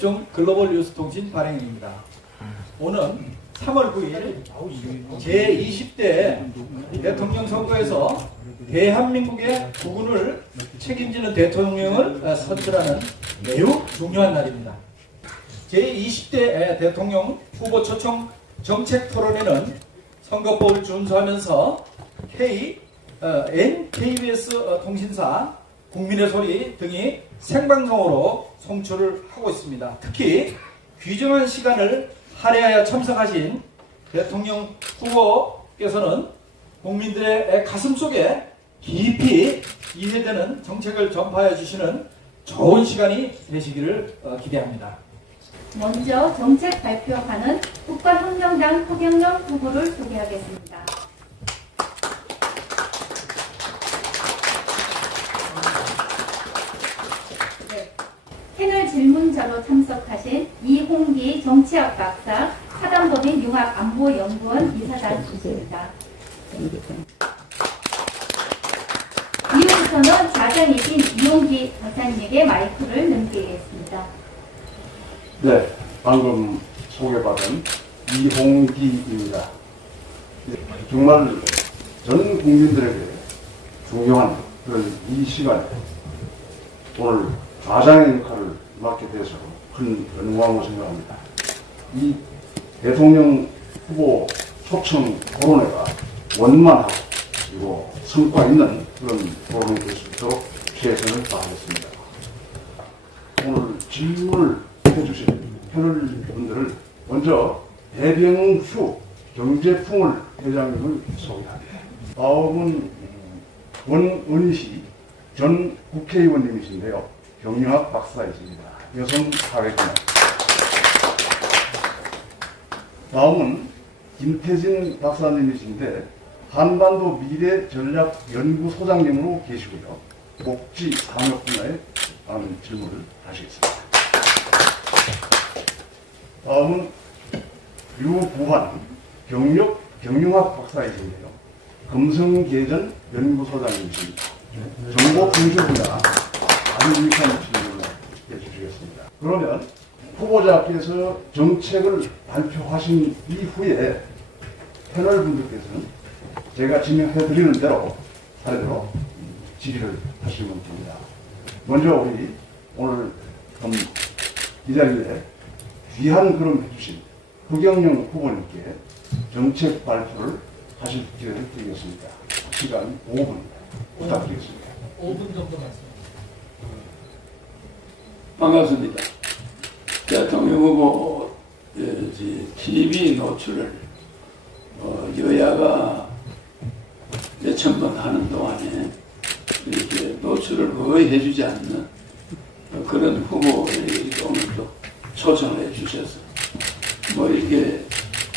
협종 글로벌 뉴스 통신 발행입니다. 오는 3월 9일 제20대 대통령 선거에서 대한민국의 국운을 책임지는 대통령을 선출하는 매우 중요한 날입니다. 제20대 대통령 후보 초청 정책 토론회는 선거법을 준수하면서 KBS 통신사, 국민의 소리 등이 생방송으로 송출을 하고 있습니다. 특히 귀중한 시간을 할애하여 참석하신 대통령 후보께서는 국민들의 가슴속에 깊이 이해되는 정책을 전파해 주시는 좋은 시간이 되시기를 기대합니다. 먼저 정책 발표하는 국가혁명당 허경영 후보를 소개하겠습니다. 패널 질문자로 참석하신 이홍기 정치학 박사, 사단법인 융합안보연구원 이사장이십니다. 이후부터는 좌장이신 이홍기 박사님에게 마이크를 넘기겠습니다. 네, 방금 소개받은 이홍기입니다. 정말 전 국민들에게 중요한 그런 이 시간에 오늘 좌장의 역할을 맡게 돼서 큰 영광으로 생각합니다. 이 대통령 후보 초청 토론회가 원만하고 그리고 성과 있는 그런 토론이 될 수 있도록 최선을 다하겠습니다. 오늘 질문을 해주신 패널분들을 먼저 대병수 경제풍을 회장님을 소개합니다. 다음은 원은희 전 국회의원님이신데요. 경영학 박사이십니다. 여성 사회학자. 다음은 김태진 박사님이신데 한반도 미래 전략 연구소장님으로 계시고요. 복지 산업 분야에 관한 질문을 하시겠습니다. 다음은 유부환 경영학 박사이신데요. 금성계전 연구소장님이십니다. 정보분수 분야 아주 유익한 질문을 해주시겠습니다. 그러면 후보자께서 정책을 발표하신 이후에 패널분들께서는 제가 지명해드리는 대로 차례대로 질의를 하시면 됩니다. 먼저 우리 오늘 이 자리에 귀한 걸음 해주신 허경영 후보님께 정책 발표를 하실 기회를 드리겠습니다. 시간 5분 부탁드리겠습니다. 5분 정도 말씀. 반갑습니다. 대통령 후보 TV 노출을 여야가 몇천 번 하는 동안에 이렇게 노출을 거의 해주지 않는 그런 후보에게 오늘 또 초청을 해주셔서 뭐 이렇게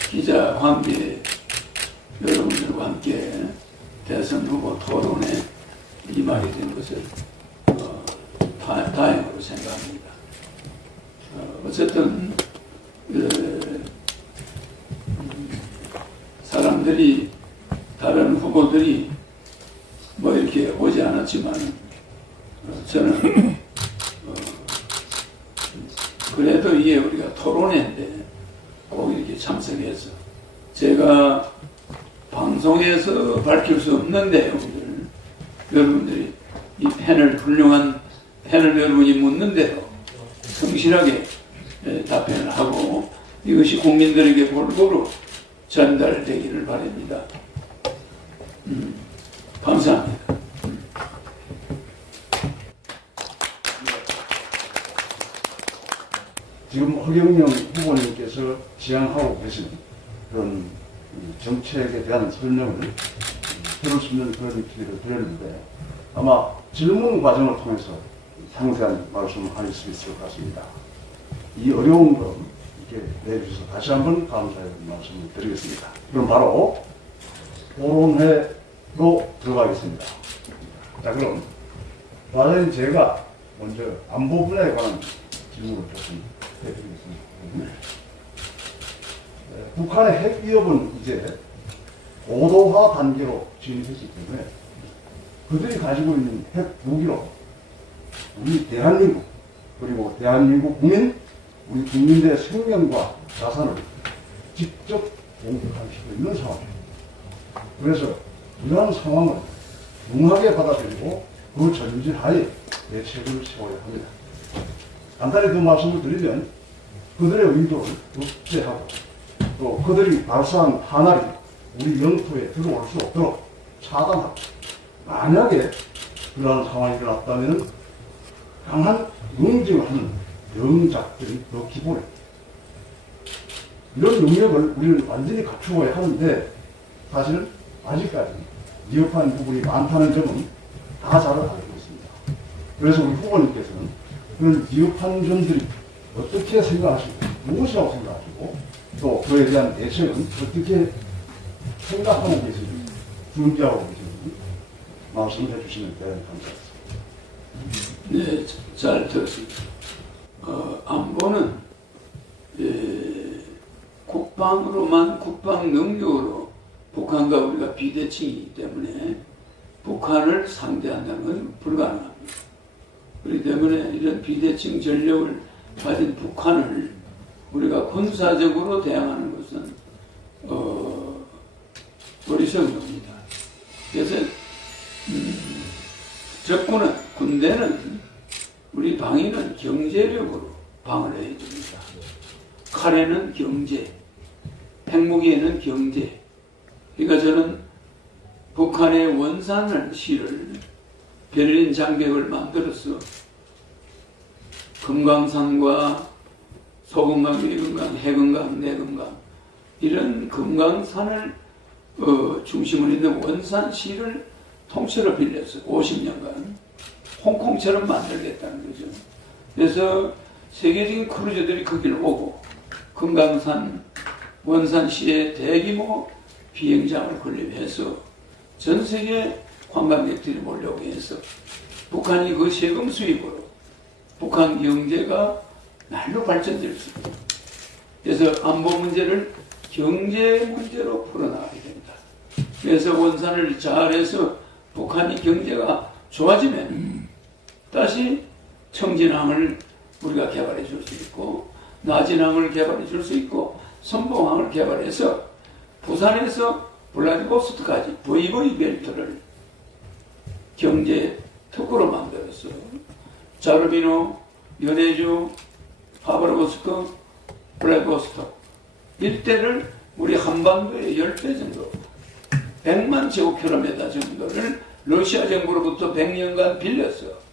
기자 관계 여러분들과 함께 대선 후보 토론에 임하게 된 것을 다행으로 생각합니다. 어쨌든 사람들이 다른 후보들이 뭐 이렇게 오지 않았지만 저는 그래도 이게 우리가 토론회인데 꼭 이렇게 참석해서 제가 방송에서 밝힐 수 없는 내용들 여러분들이 이 훌륭한 패널 여러분이 묻는 대로 성실하게 답변을 하고 이것이 국민들에게 골고루 전달되기를 바랍니다. 감사합니다. 지금 허경영 후보님께서 지향하고 계신 그런 정책에 대한 설명을 들을 수 있는 그런 기회를 드렸는데 아마 질문 과정을 통해서 상세한 말씀을 하실 수 있을 것 같습니다. 이 어려운 점 이렇게 내주셔서 다시 한번 감사의 말씀을 드리겠습니다. 그럼 바로 토론회로 들어가겠습니다. 자, 그럼 과연 제가 먼저 안보 분야에 관한 질문을 조금 해드리겠습니다. 북한의 핵 위협은 이제 고도화 단계로 진입했기 때문에 그들이 가지고 있는 핵 무기로 우리 대한민국 그리고 대한민국 국민 우리 국민들의 생명과 자산을 직접 공격할 수도 있는 상황입니다. 그래서 이러한 상황을 뭉하게 받아들이고 그 전제하에 대책을 세워야 합니다. 간단히 그 말씀을 드리면 그들의 의도를 억제하고 또 그들이 발사한 탄알이 우리 영토에 들어올 수 없도록 차단하고 만약에 그러한 상황이 일어났다면 강한 응징을 하는 영작들이 더 기본입니다. 이런 능력을 우리는 완전히 갖추어야 하는데 사실은 아직까지 미흡한 부분이 많다는 점은 다 잘 알고 있습니다. 그래서 우리 후보님께서는 그런 미흡한 점들이 어떻게 생각하시고 무엇이라고 생각하시고 또 그에 대한 대책은 어떻게 생각하고 계신지 준비하고 계신지 말씀을 해주시면 감사하겠습니다. 네, 잘 들었습니다. 안보는 국방으로만 국방 능력으로 북한과 우리가 비대칭이기 때문에 북한을 상대한다는 건 불가능합니다. 그렇기 때문에 이런 비대칭 전력을 가진 북한을 우리가 군사적으로 대항하는 것은 어리석은 겁니다. 그래서 적군은 군대는 우리 방위는 경제력으로 방어를 해야 됩니다. 칼에는 경제, 핵무기에는 경제. 그러니까 저는 북한의 원산을 시를 베를린 장벽을 만들어서 금강산과 소금강, 위금강, 해금강, 내금강 이런 금강산을 중심으로 있는 원산시를 통째로 빌려서 50년간 홍콩처럼 만들겠다는 거죠. 그래서 세계적인 크루즈들이 거기를 오고 금강산 원산시에 대규모 비행장을 건립해서 전 세계 관광객들이 몰려오게 해서 북한이 그 세금 수입으로 북한 경제가 날로 발전될 수 있다. 그래서 안보 문제를 경제 문제로 풀어나가야 됩니다. 그래서 원산을 잘해서 북한이 경제가 좋아지면 다시 청진항을 우리가 개발해 줄 수 있고 나진항을 개발해 줄 수 있고 선봉항을 개발해서 부산에서 블라디보스토크까지 VV 벨트를 경제 특구로 만들었어. 자르비노, 연해주, 하바르보스크, 블라디보스토크 일대를 우리 한반도의 10배 정도 100만 제곱킬로미터 정도를 러시아 정부로부터 100년간 빌렸어.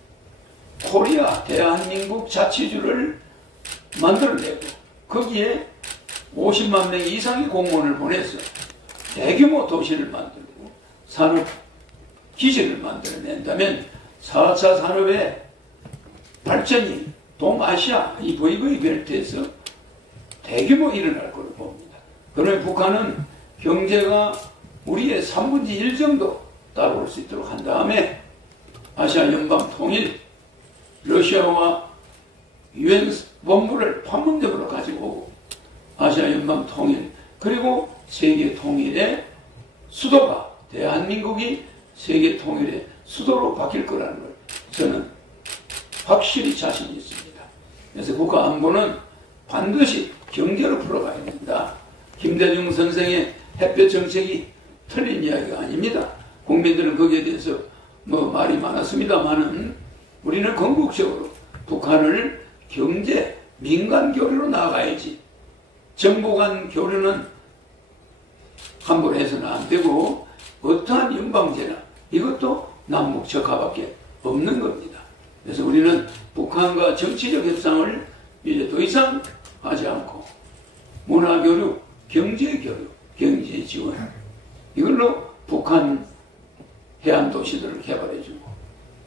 코리아 대한민국 자치주를 만들어내고 거기에 50만 명 이상의 공무원을 보내서 대규모 도시를 만들고 산업 기지를 만들어낸다면 4차 산업의 발전이 동아시아 이 VV 벨트에서 대규모 일어날 것으로 봅니다. 그러면 북한은 경제가 우리의 3분의 1 정도 따라올 수 있도록 한 다음에 아시아 연방 통일, 러시아와 유엔 본부를 판문점으로 가지고 오고 아시아 연방 통일 그리고 세계 통일의 수도가 대한민국이 세계 통일의 수도로 바뀔 거라는 걸 저는 확실히 자신이 있습니다. 그래서 국가 안보는 반드시 경제로 풀어가야 된다. 김대중 선생의 햇볕 정책이 틀린 이야기가 아닙니다. 국민들은 거기에 대해서 말이 많았습니다만은 우리는 건국적으로 북한을 경제 민간 교류로 나가야지. 정부 간 교류는 함부로 해서는 안 되고 어떠한 연방제나 이것도 남북 적화밖에 없는 겁니다. 그래서 우리는 북한과 정치적 협상을 이제 더 이상 하지 않고 문화교류, 경제교류, 경제지원 이걸로 북한 해안도시들을 개발해주고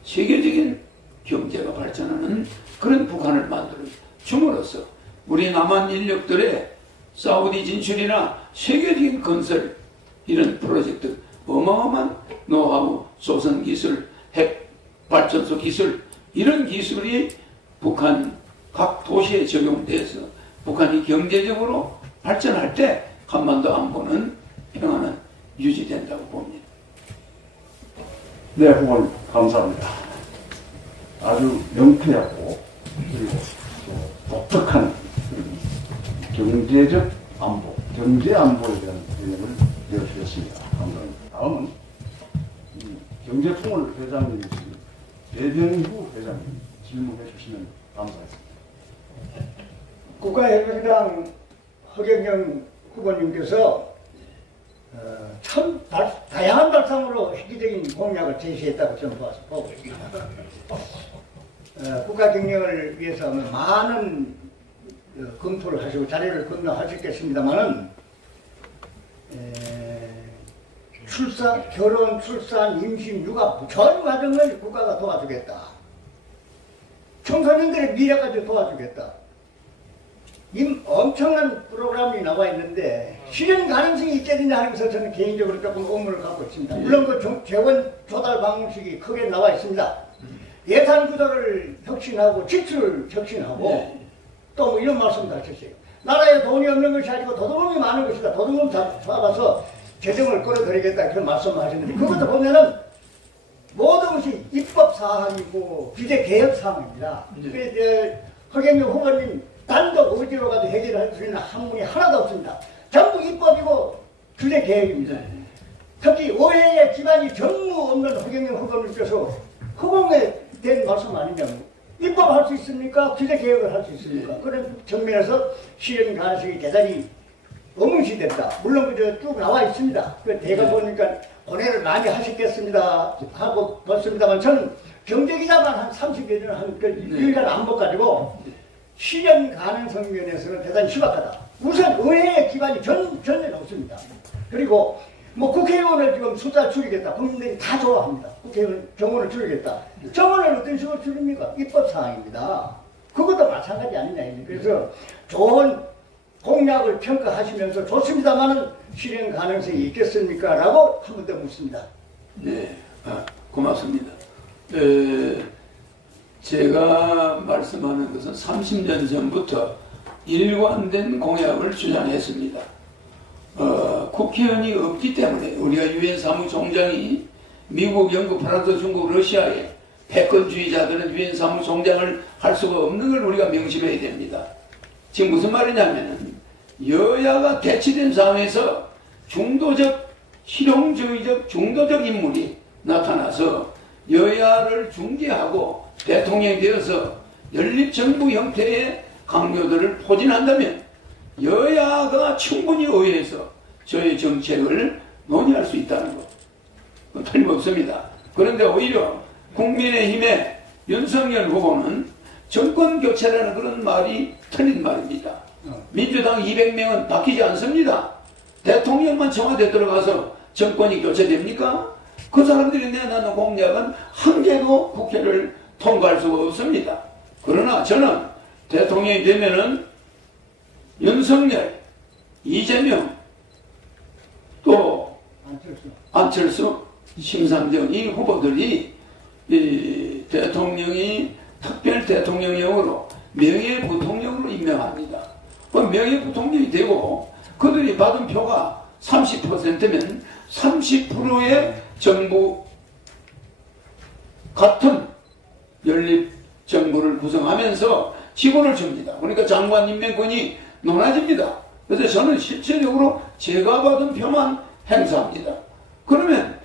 세계적인 경제가 발전하는 그런 북한을 만들어 줌으로써 우리 남한 인력들의 사우디 진출이나 세계적인 건설 이런 프로젝트 어마어마한 노하우, 조선기술, 핵발전소 기술 이런 기술이 북한 각 도시에 적용돼서 북한이 경제적으로 발전할 때 한반도 안보는 평화는 유지된다고 봅니다. 네, 후보님 감사합니다. 아주 명쾌하고 그리고 독특한 경제적 안보, 경제 안보에 대한 개념을 내어주셨습니다. 감사합니다. 다음은 경제통을 회장님이신 배병규 회장님 질문해 주시면 감사하겠습니다. 국가협력당 허경영 후보님께서 참 다양한 발상으로 획기적인 공약을 제시했다고 저는 보고 있습니다. 국가 경영을 위해서 많은 검토를 하시고 자료를 건너하셨겠습니다만은 출산, 결혼, 출산, 임신, 육아 전 과정을 국가가 도와주겠다. 청소년들의 미래까지 도와주겠다. 엄청난 프로그램이 나와 있는데 실현 가능성이 있겠느냐 하면서 저는 개인적으로 조금 의문을 갖고 있습니다. 물론 그 재원 조달 방식이 크게 나와 있습니다. 예산 구조를 혁신하고 지출을 혁신하고 또 뭐 이런 말씀도 하셨어요. 나라에 돈이 없는 것이 아니고 도둑놈이 많은 것이다. 도둑놈 잡아서 재정을 끌어들이겠다 그런 말씀하셨는데 그것도 보면은 모든 것이 입법 사항이고 규제 개혁 사항입니다. 그래서 허경영 후보님 단독 의지로 가지고 해결할 수 있는 학문이 하나도 없습니다. 전부 입법이고 규제 개혁입니다. 특히 의회의 기반이 전무 없는 허경영 후보님께서 허공에 말씀 아니냐면 입법할 수 있습니까? 규제 개혁을 할 수 있습니까? 그런 측면에서 실현 가능성이 대단히 의문시됐다. 물론 그저 쭉 나와 있습니다. 그 대가 보니까 고뇌를 많이 하셨겠습니다 하고 봤습니다만 저는 경제기자만 한 30여 년 한 그 일간 안 못 가지고 실현 가능성 면에서는 대단히 희박하다. 우선 의회의 기반이 전혀 없습니다. 그리고 뭐 국회의원을 지금 숫자 줄이겠다. 국민들이 다 좋아합니다. 국회의원 정원을 줄이겠다. 정원을 어떤 식으로 줄입니까? 입법사항입니다. 그것도 마찬가지 아니냐. 그래서 좋은 공약을 평가하시면서 좋습니다만은 실현 가능성이 있겠습니까? 라고 한 번 더 묻습니다. 네, 고맙습니다. 제가 말씀하는 것은 30년 전부터 일관된 공약을 주장했습니다. 국회의원이 없기 때문에 우리가 유엔 사무총장이 미국, 영국, 프랑스, 중국, 러시아의 패권주의자들은 유엔 사무총장을 할 수가 없는 걸 우리가 명심해야 됩니다. 지금 무슨 말이냐면은 여야가 대치된 상황에서 중도적, 실용주의적, 중도적 인물이 나타나서 여야를 중재하고 대통령이 되어서 연립정부 형태의 강요들을 포진한다면 여야가 충분히 의회에서 저의 정책을 논의할 수 있다는 것 틀림없습니다. 그런데 오히려 국민의힘의 윤석열 후보는 정권교체라는 그런 말이 틀린 말입니다. 민주당 200명은 바뀌지 않습니다. 대통령만 청와대 들어가서 정권이 교체됩니까? 그 사람들이 내놓는 공약은 한 개도 국회를 통과할 수가 없습니다. 그러나 저는 대통령이 되면은 윤석열, 이재명, 또 안철수, 심상정 이 후보들이 이 대통령이 특별 대통령령으로 명예부통령으로 임명합니다. 그 명예부통령이 되고 그들이 받은 표가 30%면 30%의 정부 같은 연립정부를 구성하면서 지원을 줍니다. 그러니까 장관 임명권이 논하집니다. 그래서 저는 실질적으로 제가 받은 표만 행사합니다. 그러면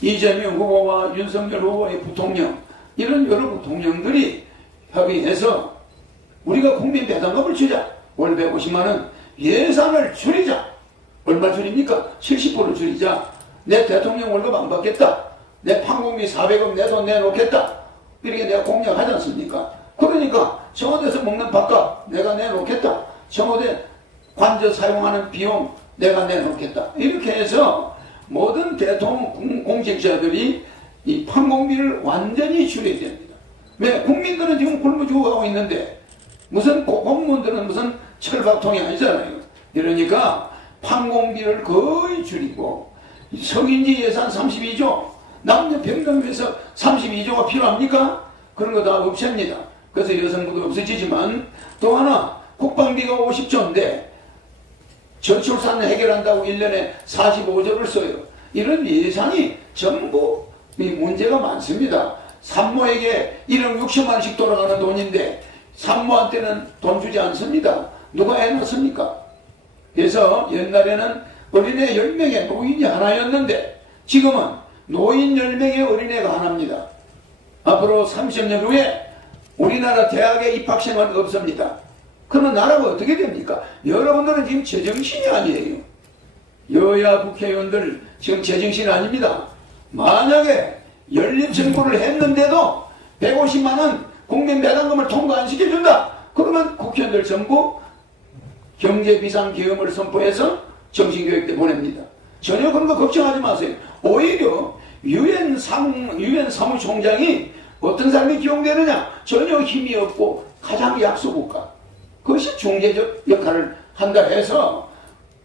이재명 후보와 윤석열 후보의 부통령 이런 여러 부통령들이 협의해서 우리가 국민 배당금을 주자. 월 150만 원 예산을 줄이자. 얼마 줄입니까? 70% 줄이자. 내 대통령 월급 안 받겠다. 내 판공비 400억 내 돈 내놓겠다. 이렇게 내가 공약하지 않습니까? 그러니까 청와대에서 먹는 밥값 내가 내놓겠다. 청와대 관저 사용하는 비용 내가 내놓겠다. 이렇게 해서 모든 대통령 공직자들이 이 판공비를 완전히 줄여야 됩니다. 왜? 국민들은 지금 굶어 죽어가고 있는데 무슨 공무원들은 무슨 철밥통이 아니잖아요. 이러니까 판공비를 거의 줄이고 성인지 예산 32조 남녀 평등 위해서 32조가 필요합니까? 그런 거 다 없앱니다. 그래서 여성부도 없어지지만 또 하나 국방비가 50조인데 저출산 해결한다고 1년에 45조를 써요. 이런 예산이 전부 문제가 많습니다. 산모에게 1억 6천만 원씩 돌아가는 돈인데 산모한테는 돈 주지 않습니다. 누가 해놨습니까? 그래서 옛날에는 어린애 10명에 노인이 하나였는데 지금은 노인 10명에 어린애가 하나입니다. 앞으로 30년 후에 우리나라 대학의 입학생은 없습니다. 그러면 나라가 어떻게 됩니까? 여러분들은 지금 제정신이 아니에요. 여야 국회의원들 지금 제정신이 아닙니다. 만약에 연립정부를 했는데도 150만원 국민 배당금을 통과 안 시켜준다. 그러면 국회의원들 전부 경제비상계엄을 선포해서 정신교육대 보냅니다. 전혀 그런 거 걱정하지 마세요. 오히려 유엔 사무총장이 어떤 사람이 기용되느냐? 전혀 힘이 없고 가장 약소국가. 그것이 중재적 역할을 한다 해서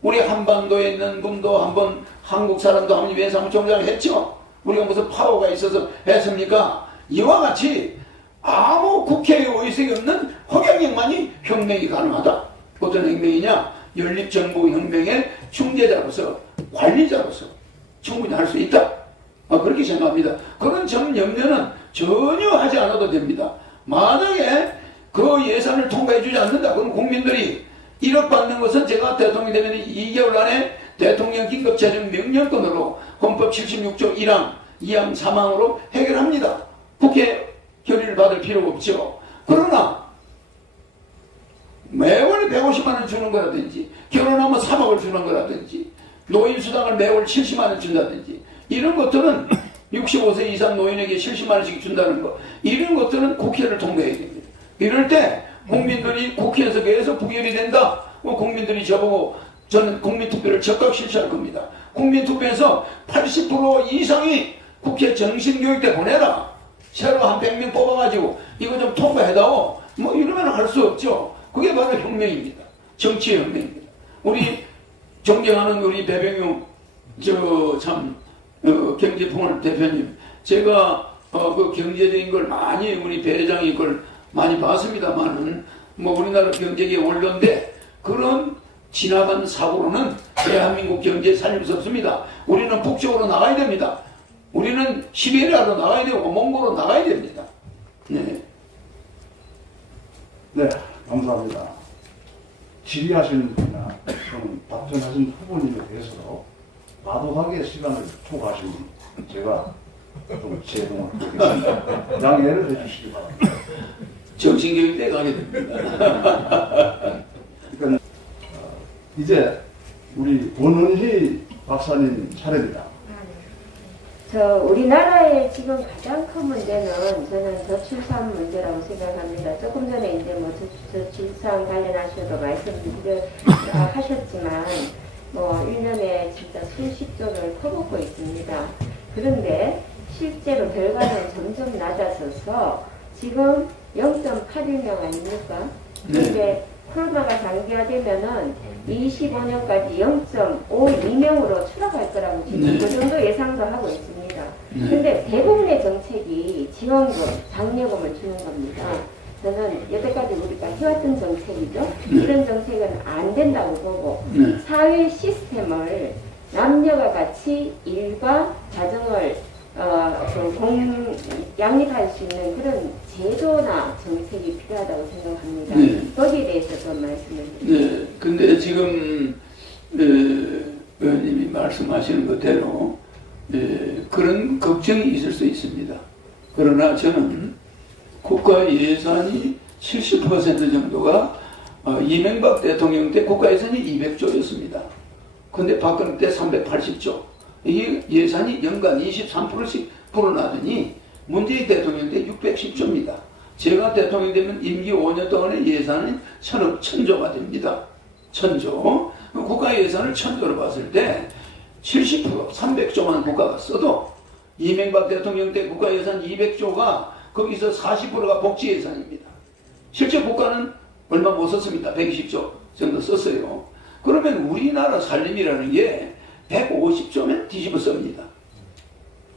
우리 한반도에 있는 분도 한번 한국 사람도 한번 유엔 사무총장을 했죠. 우리가 무슨 파워가 있어서 했습니까? 이와 같이 아무 국회의 의석이 없는 허경영만이 혁명이 가능하다. 어떤 혁명이냐? 연립정부혁명의 중재자로서 관리자로서 충분히 할 수 있다. 그렇게 생각합니다. 그런 점 염려는 전혀 하지 않아도 됩니다. 만약에 그 예산을 통과해 주지 않는다. 그럼 국민들이 1억 받는 것은 제가 대통령이 되면 2개월 안에 대통령 긴급재정 명령권으로 헌법 76조 1항, 2항, 3항으로 해결합니다. 국회 결의를 받을 필요가 없죠. 그러나 매월 150만 원 주는 거라든지 결혼하면 3억을 주는 거라든지 노인수당을 매월 70만 원 준다든지 이런 것들은 65세 이상 노인에게 70만 원씩 준다는 거 이런 것들은 국회를 통과해야 됩니다. 이럴 때 국민들이 국회에서 계속 부결이 된다. 국민들이 저보고 저는 국민투표를 적극 실시할 겁니다. 국민투표에서 80% 이상이 국회 정신교육대 보내라. 새로 한 100명 뽑아가지고 이거 좀 통과해다오. 뭐 이러면 할 수 없죠. 그게 바로 혁명입니다. 정치의 혁명입니다. 우리 존경하는 우리 배병용 경제통합 대표님, 제가 그 경제적인 걸 많이 우리 배 회장이 그걸 많이 봤습니다만은 뭐 우리나라 경제계 원로인데 그런 지나간 사고로는 대한민국 경제 살릴 수 없습니다. 우리는 북쪽으로 나가야 됩니다. 우리는 시베리아로 나가야 되고 몽골로 나가야 됩니다. 네. 네, 감사합니다. 질의하신 분이나 답변하신 후보님에 대해서 마도하게 시간을 초과하신 분, 제가 좀 제공을 드리겠습니다. 양해를 해주시기 바랍니다. 정신교육대 가게 됩니다. 그러니까 이제 우리 권은희 박사님 차례입니다. 우리나라의 지금 가장 큰 문제는 저는 저출산 문제라고 생각합니다. 조금 전에 이제 뭐 저출산 관련하셔서 말씀을 하셨지만 뭐 1년에 진짜 수십조를 퍼붓고 있습니다. 그런데 실제로 결과는 점점 낮아져서 지금 0.81명 아닙니까? 근데 코로나가 장기화되면은 25년까지 0.52명으로 추락할 거라고 지금 그 정도 예상도 하고 있습니다. 근데 대부분의 정책이 지원금, 장려금을 주는 겁니다. 저는 여태까지 우리가 해왔던 정책이죠. 이런 정책은 안 된다고 보고 사회 시스템을 남녀가 같이 일과 가정을 양립할 수 있는 그런 제도나 정책이 필요하다고 생각합니다. 네. 거기에 대해서 좀 말씀을 드립니다. 네, 근데 지금 의원님이 말씀하시는 것대로 그런 걱정이 있을 수 있습니다. 그러나 저는 국가 예산이 70% 정도가 이명박 대통령 때 국가 예산이 200조였습니다. 근데 박근혜 때 380조. 이 예산이 연간 23%씩 불어나더니 문재인 대통령 때 610조입니다. 제가 대통령 되면 임기 5년 동안의 예산은 1000조가 됩니다. 1000조. 국가 예산을 1000조로 봤을 때 70%, 300조만 국가가 써도 이명박 대통령 때 국가 예산 200조가 거기서 40%가 복지 예산입니다. 실제 국가는 얼마 못 썼습니다. 120조 정도 썼어요. 그러면 우리나라 살림이라는 게 150조면 뒤집어 씁니다.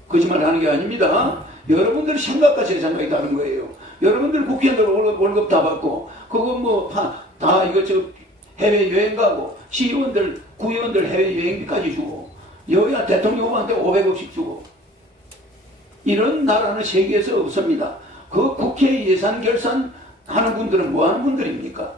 거짓말 하는 게 아닙니다. 여러분들 생각과 제 생각이 다른 거예요. 여러분들 국회의원들 월급 다 받고, 그거 뭐, 다 이거 해외여행 가고, 시의원들, 구의원들 해외여행비까지 주고, 여야 대통령 후보한테 500억씩 주고, 이런 나라는 세계에서 없습니다. 그 국회 예산 결산하는 분들은 뭐 하는 분들입니까?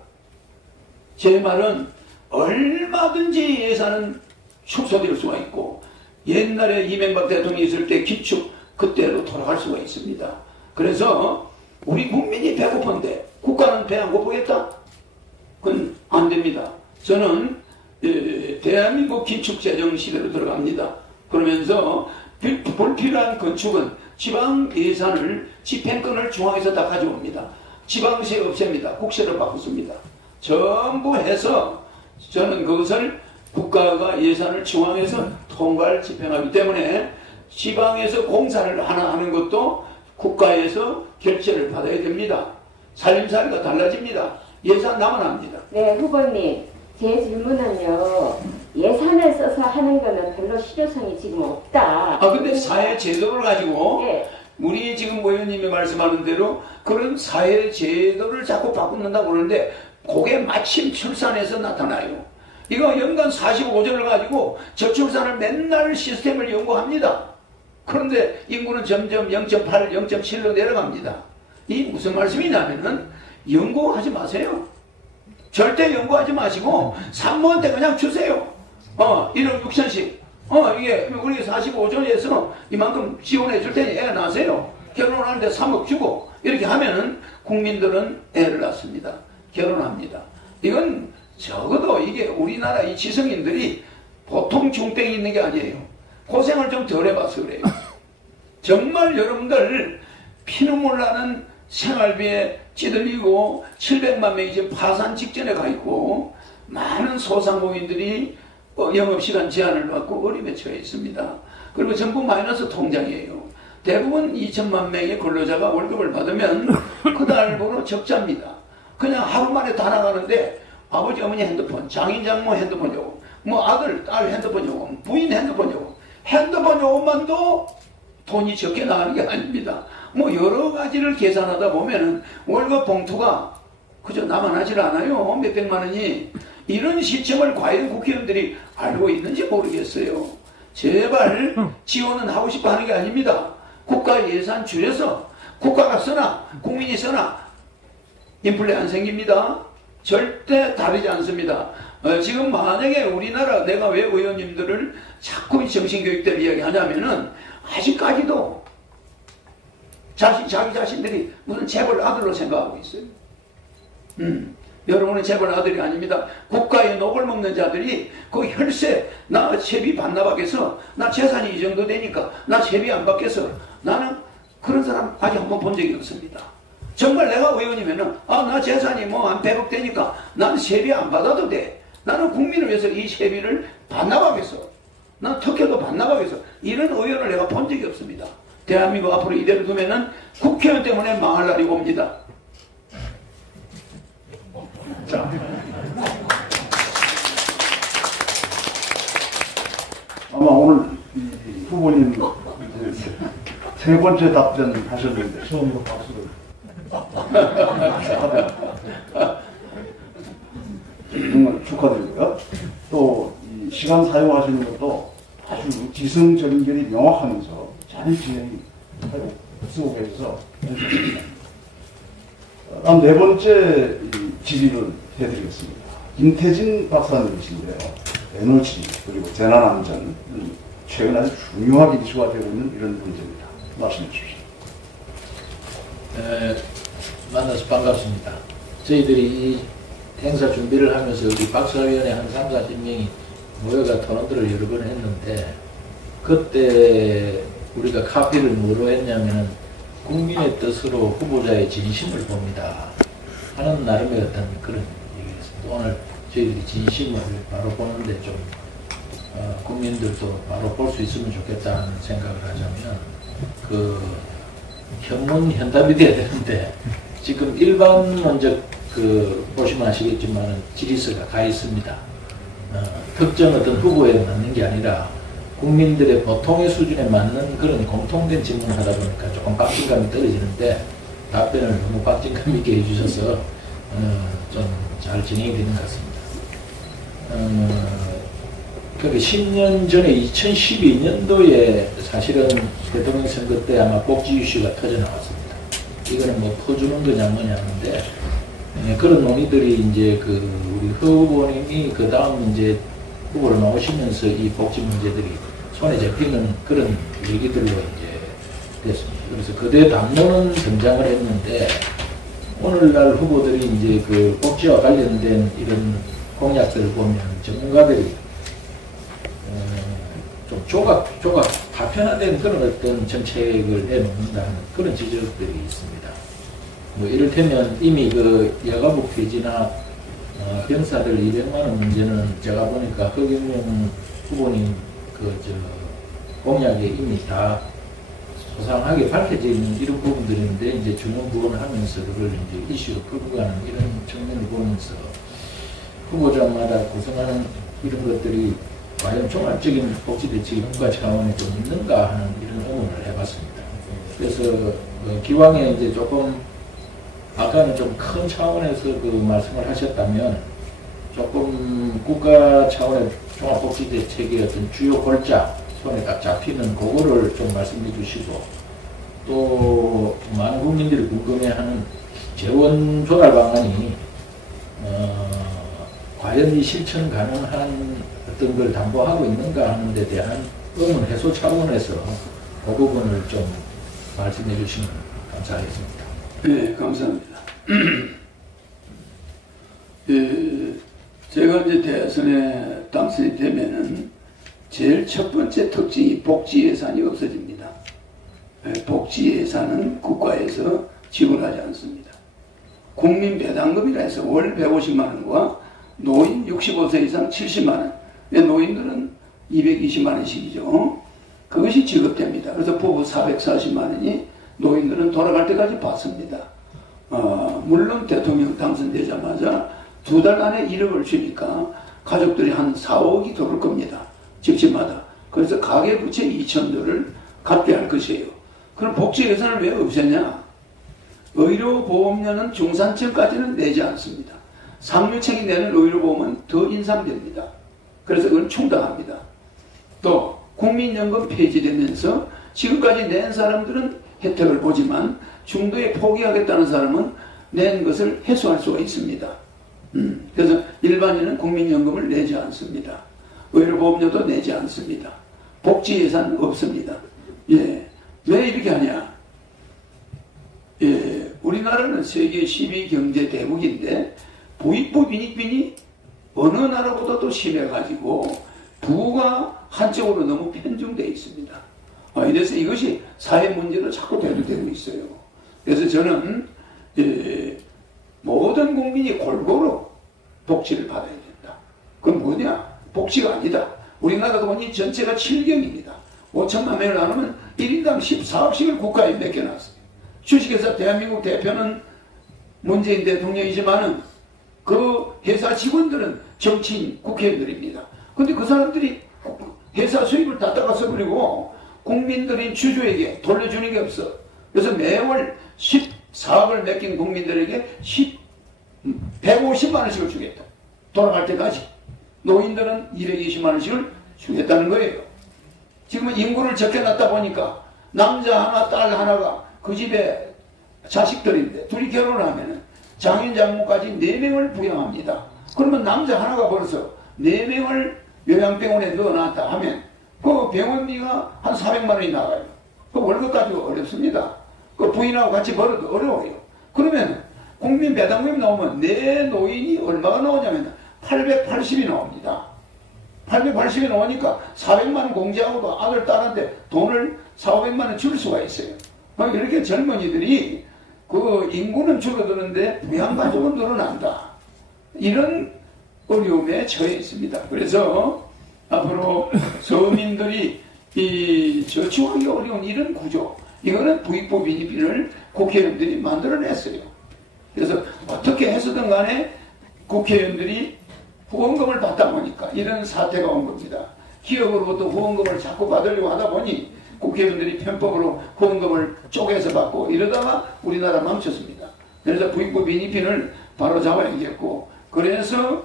제 말은 얼마든지 예산은 축소될 수가 있고 옛날에 이명박 대통령이 있을 때 기축 그때로 돌아갈 수가 있습니다. 그래서 우리 국민이 배고픈데 국가는 배 안 고프겠다? 그건 안 됩니다. 저는 대한민국 긴축재정 시대로 들어갑니다. 그러면서 불필요한 건축은 지방 예산을 집행권을 중앙에서 다 가져옵니다. 지방세 없앱니다. 국세로 바꾸습니다. 전부 해서 저는 그것을 국가가 예산을 중앙에서 통과를 집행하기 때문에 지방에서 공사를 하나 하는 것도 국가에서 결제를 받아야 됩니다. 살림살이가 달라집니다. 예산 남아납니다. 네, 후보님. 제 질문은요. 예산을 써서 하는 거는 별로 실효성이 지금 없다. 근데 사회 제도를 가지고 네. 우리 지금 의원님이 말씀하는 대로 그런 사회 제도를 자꾸 바꾼다고 그러는데 그게 마침 출산에서 나타나요. 이거 연간 45조를 가지고 저출산을 맨날 시스템을 연구합니다. 그런데 인구는 점점 0.8, 0.7로 내려갑니다. 이 무슨 말씀이냐면은 연구하지 마세요. 절대 연구하지 마시고 산모한테 그냥 주세요. 1억 6천씩. 이게 우리 45조에서 이만큼 지원해 줄 테니 애 낳으세요. 결혼하는데 3억 주고 이렇게 하면은 국민들은 애를 낳습니다. 결혼합니다. 이건 적어도 이게 우리나라 이 지성인들이 보통 중땡이 있는 게 아니에요. 고생을 좀 덜 해봐서 그래요. 정말 여러분들 피눈물 나는 생활비에 찌들리고 700만 명이 지금 파산 직전에 가 있고 많은 소상공인들이 영업시간 제한을 받고 어려움에 처해 있습니다. 그리고 전부 마이너스 통장이에요. 대부분 2천만 명의 근로자가 월급을 받으면 그달부로 적자입니다. 그냥 하루 만에 다 나가는데 아버지 어머니 핸드폰, 장인 장모 핸드폰 요금, 뭐 아들 딸 핸드폰 요금, 부인 핸드폰 요금, 핸드폰 요금만도 돈이 적게 나가는 게 아닙니다. 뭐 여러 가지를 계산하다 보면은 월급 봉투가 그저 남아나질 않아요. 몇백만 원이. 이런 시점을 과연 국회의원들이 알고 있는지 모르겠어요. 제발 지원은 하고 싶어 하는 게 아닙니다. 국가 예산 줄여서 국가가 쓰나 국민이 쓰나 인플레 안 생깁니다. 절대 다르지 않습니다. 지금 만약에 우리나라 내가 왜 의원님들을 자꾸 정신교육대를 이야기하냐면은 아직까지도 자기 자신들이 무슨 재벌 아들로 생각하고 있어요. 여러분은 재벌 아들이 아닙니다. 국가의 녹을 먹는 자들이 그 혈세 나 세비 반납하겠어. 나 재산이 이 정도 되니까 나 세비 안 받겠어. 나는 그런 사람 아직 한번 본 적이 없습니다. 정말 내가 의원이면은 나 재산이 뭐 한 100억 되니까 나는 세비 안 받아도 돼. 나는 국민을 위해서 이 세비를 반납하겠어. 난 특혜도 반납하겠어. 이런 의원을 내가 본 적이 없습니다. 대한민국 앞으로 이대로 두면은 국회의원 때문에 망할 날이 옵니다. 자, 아마 오늘 이 후보님 세 번째 답변 하셨는데 처음으로 박수를 정말 축하드리고요. 또 이 시간 사용하시는 것도 아주 지성절결이 명확하면서 잘 진행하고 쓰고 계셔서 좋습니다. 다음 네 번째 질의를 해드리겠습니다. 김태진 박사님이신데요. 에너지 그리고 재난안전 최근 아주 중요하게 이슈가 되고 있는 이런 문제입니다. 말씀해 주십시오. 만나서 반갑습니다. 저희들이 이 행사 준비를 하면서 우리 박사위원회 한 3, 40명이 모여가 토론들을 여러 번 했는데 그때 우리가 카피를 뭐로 했냐면은 국민의 뜻으로 후보자의 진심을 봅니다 하는 나름의 어떤 그런 얘기였습니다. 오늘 저희들이 진심을 바로 보는데 좀 국민들도 바로 볼 수 있으면 좋겠다는 생각을 하자면 그 현문현답이 돼야 되는데 지금 일반론적 보시면 아시겠지만 질의서가 가 있습니다. 특정 어떤 후보에 맞는 게 아니라 국민들의 보통의 수준에 맞는 그런 공통된 질문을 하다 보니까 조금 박진감이 떨어지는데 답변을 너무 박진감 있게 해주셔서 좀 잘 진행이 되는 것 같습니다. 그러니까 10년 전에 2012년도에 사실은 대통령 선거 때 아마 복지 이슈가 터져 나왔습니다. 이거는 뭐 퍼주는 거냐 뭐냐 하는데 그런 논의들이 이제 우리 허 후보님이 그 다음 이제 후보로 나오시면서 이 복지 문제들이 손에 잡히는 그런 얘기들로 이제 됐습니다. 그래서 그대 담론은 등장을 했는데 오늘날 후보들이 이제 그 복지와 관련된 이런 공약들을 보면 전문가들이 좀 조각 파편화된 그런 어떤 정책을 내놓는다는 그런 지적들이 있습니다. 뭐 이를테면 이미 그 여가부 폐지나 병사들 200만 원 문제는 제가 보니까 허경영 후보님 공약에 이미 다 소상하게 밝혀져 있는 이런 부분들인데 이제 중요 부분을 하면서 그걸 이제 이슈로 끌고 가는 이런 측면을 보면서 후보자마다 구성하는 이런 것들이 과연 종합적인 복지 대책이 뭔가 차원에 좀 있는가 하는 이런 의문을 해봤습니다. 그래서 기왕에 이제 조금 아까는 좀 큰 차원에서 그 말씀을 하셨다면 조금 국가 차원의 종합복지 대책의 어떤 주요 골자 손에 딱 잡히는 그거를 좀 말씀해 주시고 또 많은 국민들이 궁금해하는 재원 조달 방안이 과연 이 실천 가능한 어떤 걸 담보하고 있는가 하는 데 대한 의문 해소 차원에서 그 부분을 좀 말씀해 주시면 감사하겠습니다. 네, 감사합니다. 제가 이제 대선에 당선이 되면은 제일 첫 번째 특징이 복지 예산이 없어집니다. 복지 예산은 국가에서 지불하지 않습니다. 국민 배당금이라 해서 월 150만 원과 노인 65세 이상 70만 원, 노인들은 220만 원씩이죠. 그것이 지급됩니다. 그래서 부부 440만 원이 노인들은 돌아갈 때까지 받습니다. 물론 대통령 당선되자마자 2달 안에 1억을 주니까 가족들이 한 4, 5억이 들어올 겁니다. 집집마다. 그래서 가계부채 2,000조를 갚게 할 것이에요. 그럼 복지 예산을 왜 없앴냐? 의료보험료는 중산층까지는 내지 않습니다. 상류층이 내는 의료보험은 더 인상됩니다. 그래서 그건 충당합니다. 또 국민연금 폐지되면서 지금까지 낸 사람들은 혜택을 보지만 중도에 포기하겠다는 사람은 낸 것을 해소할 수가 있습니다. 그래서 일반인은 국민연금을 내지 않습니다. 의료보험료도 내지 않습니다. 복지 예산 없습니다. 예. 왜 이렇게 하냐? 예. 우리나라는 세계 10위 경제 대국인데 부익부 빈익빈이 어느 나라보다도 심해가지고 부가 한쪽으로 너무 편중되어 있습니다. 이래서 이것이 사회 문제로 자꾸 대두되고 있어요. 그래서 저는 모든 국민이 골고루 복지를 받아야 된다. 그건 뭐냐? 복지가 아니다. 우리나라 돈이 전체가 7경입니다. 5천만 명을 나누면 1인당 14억씩을 국가에 맡겨놨어요. 주식회사 대한민국 대표는 문재인 대통령이지만은 그 회사 직원들은 정치인, 국회의원들입니다. 근데 그 사람들이 회사 수입을 다 따가서버리고 국민들인 주주에게 돌려주는 게 없어. 그래서 매월 14억을 맡긴 국민들에게 150만 원씩을 주겠다. 돌아갈 때까지. 노인들은 220만 원씩을 주겠다는 거예요. 지금은 인구를 적게놨다 보니까 남자 하나, 딸 하나가 그 집에 자식들인데 둘이 결혼을 하면은 장인 장모까지 4명을 부양합니다. 그러면 남자 하나가 벌써 4명을 요양병원에 넣어놨다 하면 그 병원비가 한 400만 원이 나가요. 그 월급 가지고 어렵습니다. 그 부인하고 같이 벌어도 어려워요. 그러면 국민 배당금이 나오면 내 노인이 얼마가 나오냐면 880이 나옵니다. 880이 나오니까 400만 원 공제하고도 아들, 딸한테 돈을 400만 원 줄 수가 있어요. 이렇게 젊은이들이 그 인구는 줄어드는데 부양가족은 늘어난다. 이런 어려움에 처해 있습니다. 그래서 앞으로 서민들이 저축하기 어려운 이런 구조, 이거는 부익부 빈익빈을 국회의원들이 만들어냈어요. 그래서 어떻게 해서든 간에 국회의원들이 후원금을 받다 보니까 이런 사태가 온 겁니다. 기업으로부터 후원금을 자꾸 받으려고 하다 보니 국회의원들이 편법으로 후원금을 쪼개서 받고 이러다가 우리나라 망쳤습니다. 그래서 부익부 빈익빈을 바로 잡아야겠고, 그래서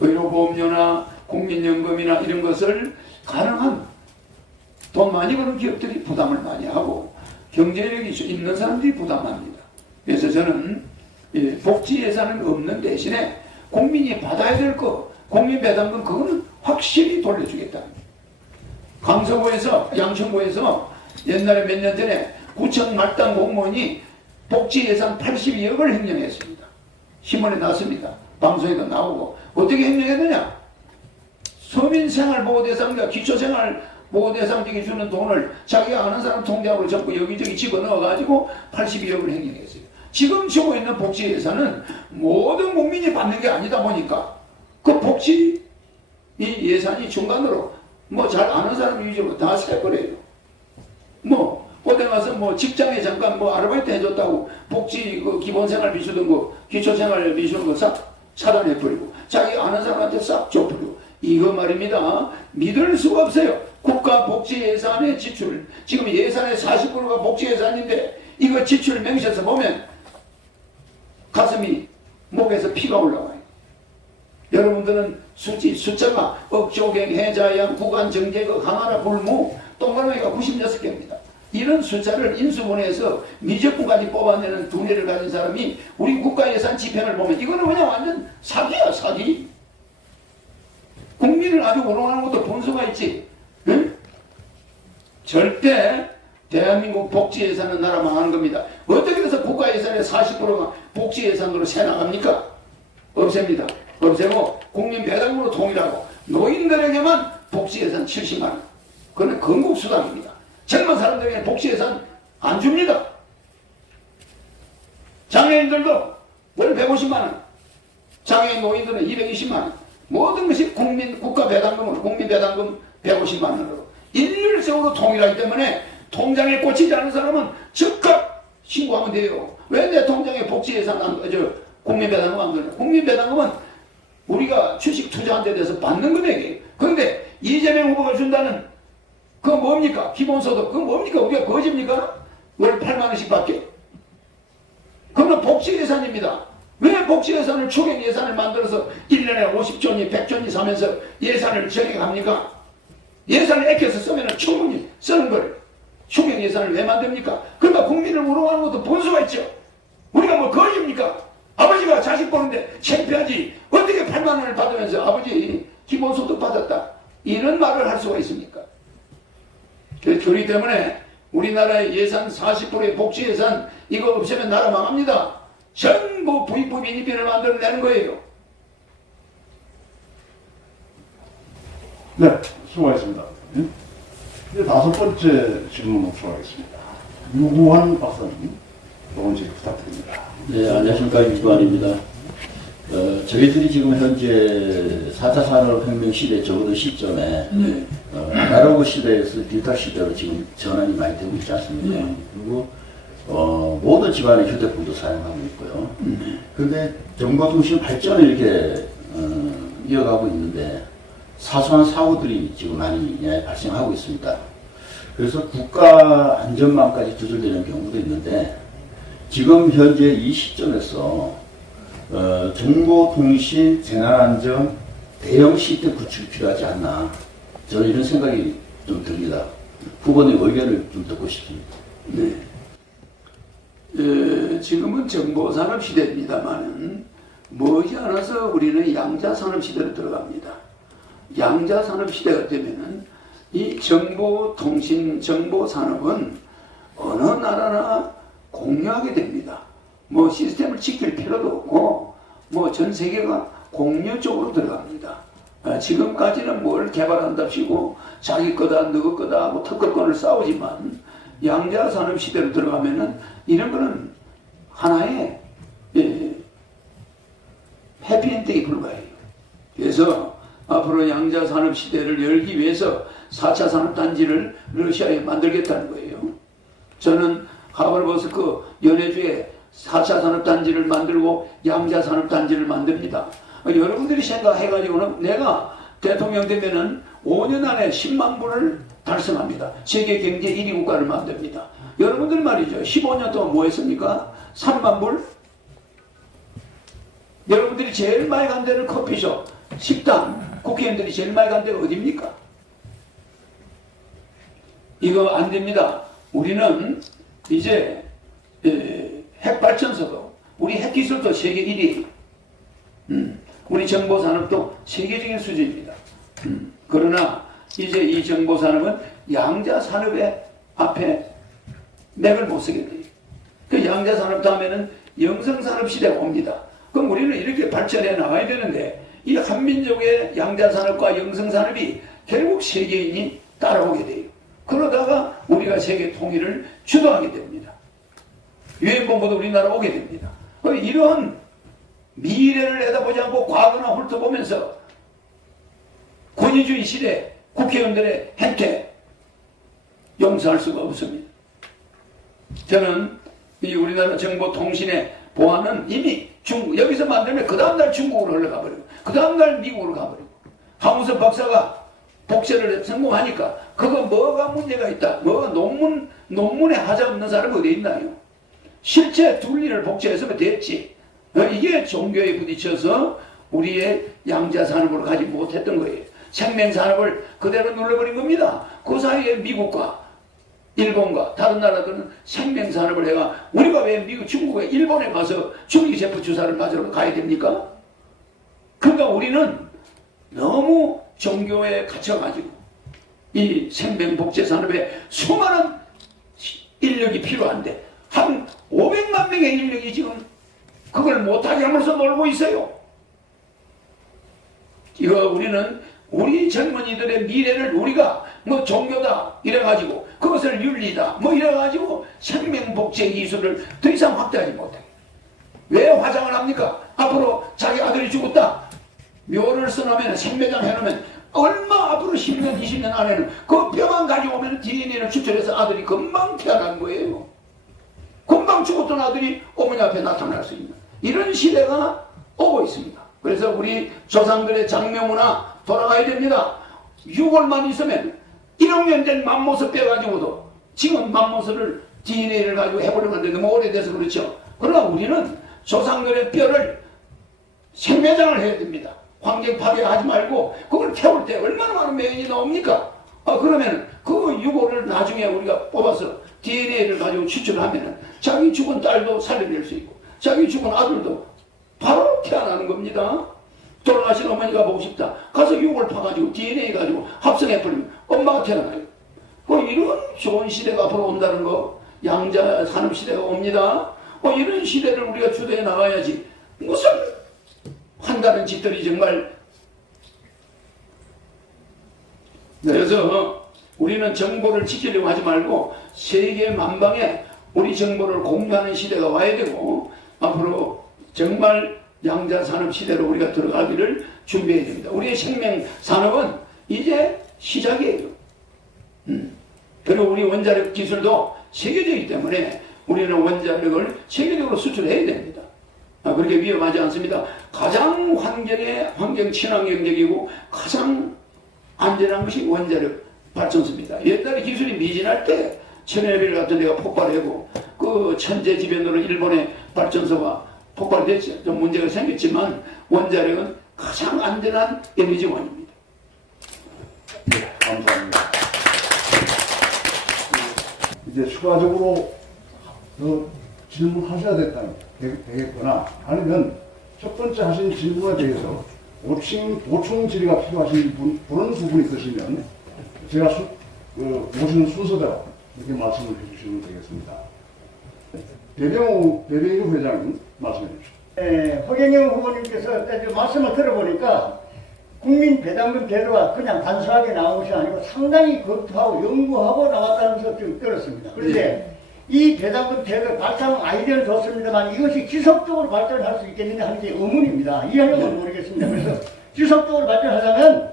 의료보험료나 국민연금이나 이런 것을 가능한 돈 많이 버는 기업들이 부담을 많이 하고 경제력이 있는 사람들이 부담합니다. 그래서 저는 복지 예산은 없는 대신에 국민이 받아야 될 거, 국민배당금 그거는 확실히 돌려주겠다. 강서구에서, 양천구에서 옛날에 몇 년 전에 구청 말단 공무원이 복지 예산 82억을 횡령했습니다. 신문에 났습니다. 방송에도 나오고. 어떻게 횡령했느냐? 서민생활보호대상자, 기초생활보호대상자에게 주는 돈을 자기가 아는 사람 통장으로 전부 여기저기 집어넣어가지고 82억을 횡령했어요. 지금 주고 있는 복지 예산은 모든 국민이 받는 게 아니다 보니까 그 복지 이 예산이 중간으로 뭐 잘 아는 사람 위주로 다 세버려요. 뭐 어디 가서 뭐 직장에 잠깐 뭐 아르바이트 해줬다고 복지 그 기본생활비 주던 거 기초생활비 주는 거 싹 차단해버리고 자기 아는 사람한테 싹 줘버리고 이거 말입니다. 믿을 수가 없어요. 국가 복지 예산의 지출 지금 예산의 40%가 복지 예산인데 이거 지출 명시해서 보면 가슴이 목에서 피가 올라와요. 여러분들은 숫자가 억조경, 해자양, 구간, 정제거, 항하라, 불무, 동그라미가 96개입니다. 이런 숫자를 인수분해해서 미적분까지 뽑아내는 두뇌를 가진 사람이 우리 국가예산 집행을 보면 이거는 그냥 완전 사기야, 사기. 국민을 아주 우롱하는 것도 분수가 있지. 응? 절대 대한민국 복지예산은 나라 망하는 겁니다. 어떻게 해서 국가예산의 40%가 복지예산으로 새나갑니까? 없앱니다. 없애고 국민배당금으로 통일하고 노인들에게만 복지예산 70만원. 그건 건국수당입니다. 젊은 사람들에게 복지예산 안 줍니다. 장애인들도 월 150만원, 장애인 노인들은 220만원. 모든 것이 국가배당금으로, 국민배당금 150만원으로 일률적으로 통일하기 때문에 통장에 꽂히지 않은 사람은 즉각 신고하면 돼요. 왜 내 통장에 복지예산 국민배당금 안 되냐? 국민배당금은 우리가 주식 투자한 데 대해서 받는 금액이에요. 그런데 이재명 후보가 준다는 그거 뭡니까? 기본소득 그거 뭡니까? 우리가 거짓입니까? 월 8만원씩 받게. 그건 복지예산입니다. 왜 복지예산을 추경예산을 만들어서 1년에 50조니 100조니 사면서 예산을 정액합니까? 예산을 아껴서 쓰면 충분히 쓰는 거예요. 추경예산을 왜 만듭니까? 그러니까 국민을 우롱하는 것도 본수가 있죠. 우리가 뭐 거짓입니까? 아버지가 자식 보는데 창피하지. 어떻게 8만 원을 받으면서 아버지 기본소득 받았다. 이런 말을 할 수가 있습니까? 그렇기 때문에 우리나라의 예산 40%의 복지예산 이거 없애면 나라 망합니다. 전부 부익부 빈익빈을 만들어내는 거예요. 네, 수고하셨습니다. 이제 5번째 질문으로 들어가겠습니다. 유구환 박사님, 조금씩 부탁드립니다. 네, 안녕하십니까. 유구환입니다. 저희들이 지금 현재 4차 산업혁명 시대에 접어든 시점에 아날로그 시대에서 디지털 시대로 지금 전환이 많이 되고 있지 않습니까? 그리고 모든 집안의 휴대폰도 사용하고 있고요. 그런데 정보통신 발전을 이렇게 이어가고 있는데 사소한 사고들이 지금 많이 발생하고 있습니다. 그래서 국가 안전망까지 두절되는 경우도 있는데 지금 현재 이 시점에서 정보통신 재난안전 대형 시스템 구축이 필요하지 않나 저는 이런 생각이 좀 듭니다. 후보님 의견을 좀 듣고 싶습니다. 네. 지금은 정보산업 시대입니다만 머지않아서 우리는 양자산업 시대로 들어갑니다. 양자산업 시대가 되면은 이 정보통신 정보산업은 어느 나라나 공유하게 됩니다. 뭐 시스템을 지킬 필요도 없고 뭐 전 세계가 공유적으로 들어갑니다. 지금까지는 뭘 개발한답시고 자기 거다 너거 거다 하고 특허권을 싸우지만 양자산업 시대로 들어가면은 이런 거는 하나의 해피엔딩이 불과해요. 그래서 앞으로 양자산업 시대를 열기 위해서 4차 산업단지를 러시아에 만들겠다는 거예요. 저는 하버버스크 연해주에 4차 산업단지를 만들고 양자산업단지를 만듭니다. 여러분들이 생각해가지고는 내가 대통령 되면은 5년 안에 10만 분을 달성합니다. 세계 경제 1위 국가를 만듭니다. 여러분들 말이죠. 15년 동안 뭐 했습니까? 3만 불? 여러분들이 제일 많이 간 데는 커피숍, 식당, 국회의원들이 제일 많이 간 데가 어디입니까? 이거 안 됩니다. 우리는 이제 핵발전소도 우리 핵기술도 세계 1위. 우리 정보산업도 세계적인 수준입니다. 그러나 이제 이 정보산업은 양자산업의 앞에 맥을 못 쓰게 돼요. 그 양자산업 다음에는 영성산업 시대가 옵니다. 그럼 우리는 이렇게 발전해 나가야 되는데 이 한민족의 양자산업과 영성산업이 결국 세계인이 따라오게 돼요. 그러다가 우리가 세계 통일을 주도하게 됩니다. 유엔본부도 우리나라 오게 됩니다. 이러한 미래를 내다보지 않고 과거나 훑어보면서 권위주의 시대 국회의원들의 행태 용서할 수가 없습니다. 저는 이 우리나라 정보통신의 보안은 이미 중국, 여기서 만들면 그 다음날 중국으로 흘러가버리고 그 다음날 미국으로 가버리고 황우석 박사가 복제를 성공하니까 그거 뭐가 문제가 있다, 뭐가 논문에 하자 없는 사람이 어디 있나요? 실제 둘리를 복제했으면 됐지. 이게 종교에 부딪혀서 우리의 양자산업으로 가지 못했던 거예요. 생명산업을 그대로 눌러버린 겁니다. 그 사이에 미국과 일본과 다른 나라들은 생명산업을 해가 우리가 왜 미국, 중국에, 일본에 가서 줄기세포 주사를 맞으러 가야 됩니까? 그러니까 우리는 너무 종교에 갇혀가지고 이 생명복제산업에 수많은 인력이 필요한데 한 500만 명의 인력이 지금 그걸 못하게 하면서 놀고 있어요. 이거 우리는 우리 젊은이들의 미래를 우리가 뭐 종교다 이래가지고 그것을 윤리다 뭐 이래가지고 생명복제 기술을 더 이상 확대하지 못해. 왜 화장을 합니까? 앞으로 자기 아들이 죽었다 묘를 써놓으면 생매장 해놓으면 얼마 앞으로 10년 20년 안에는 그 뼈만 가지고 오면 DNA를 추출해서 아들이 금방 태어난 거예요. 금방 죽었던 아들이 어머니 앞에 나타날 수 있는 이런 시대가 오고 있습니다. 그래서 우리 조상들의 장명문화 돌아가야 됩니다. 6월만 있으면 1억 년 된 맘모스 빼가지고도 지금 맘모스를 DNA를 가지고 해보려는데 너무 오래돼서 그렇죠. 그러나 우리는 조상들의 뼈를 생매장을 해야 됩니다. 환경 파괴하지 말고 그걸 태울 때 얼마나 많은 매연이 나옵니까? 그러면 그 유골을 나중에 우리가 뽑아서 DNA를 가지고 추출하면 자기 죽은 딸도 살려낼 수 있고 자기 죽은 아들도 바로 태어나는 겁니다. 돌아가신 어머니가 보고 싶다. 가서 유골 파가지고 DNA 가지고 합성해버리면 엄마가 태어나요. 이런 좋은 시대가 앞으로 온다는 거, 양자 산업 시대가 옵니다. 이런 시대를 우리가 주도해 나가야지. 무슨 한다는 짓들이 정말. 그래서 우리는 정보를 지키려고 하지 말고 세계 만방에 우리 정보를 공유하는 시대가 와야 되고 앞으로 정말 양자산업 시대로 우리가 들어가기를 준비해야 됩니다. 우리의 생명산업은 이제 시작이에요. 그리고 우리 원자력 기술도 세계적이기 때문에 우리는 원자력을 세계적으로 수출해야 됩니다. 그렇게 위험하지 않습니다. 가장 환경 친환경적이고 가장 안전한 것이 원자력 발전소입니다. 옛날에 기술이 미진할 때 체르노빌 같은 데가 폭발하고 그 천재지변으로 일본의 발전소가 폭발됐죠. 좀 문제가 생겼지만 원자력은 가장 안전한 에너지원입니다. 네, 감사합니다. 이제 추가적으로 더 질문하셔야 되겠거나 아니면 첫 번째 하신 질문에 대해서 보충 질의가 필요하신 그런 부분이 있으시면 제가 모시는 순서대로 이렇게 말씀을 해주시면 되겠습니다. 배병우 회장님 말씀해 주십시오. 네, 허경영 후보님께서 말씀을 들어보니까 국민 배당금 제도가 그냥 단순하게 나온 것이 아니고 상당히 검토하고 연구하고 나왔다는 것을 좀 들었습니다. 그런데 이 배당금 제도 발상 아이디어는 좋습니다만 이것이 지속적으로 발전할 수 있겠느냐 하는 게 의문입니다. 이해하려면 모르겠습니다. 그래서 지속적으로 발전하려면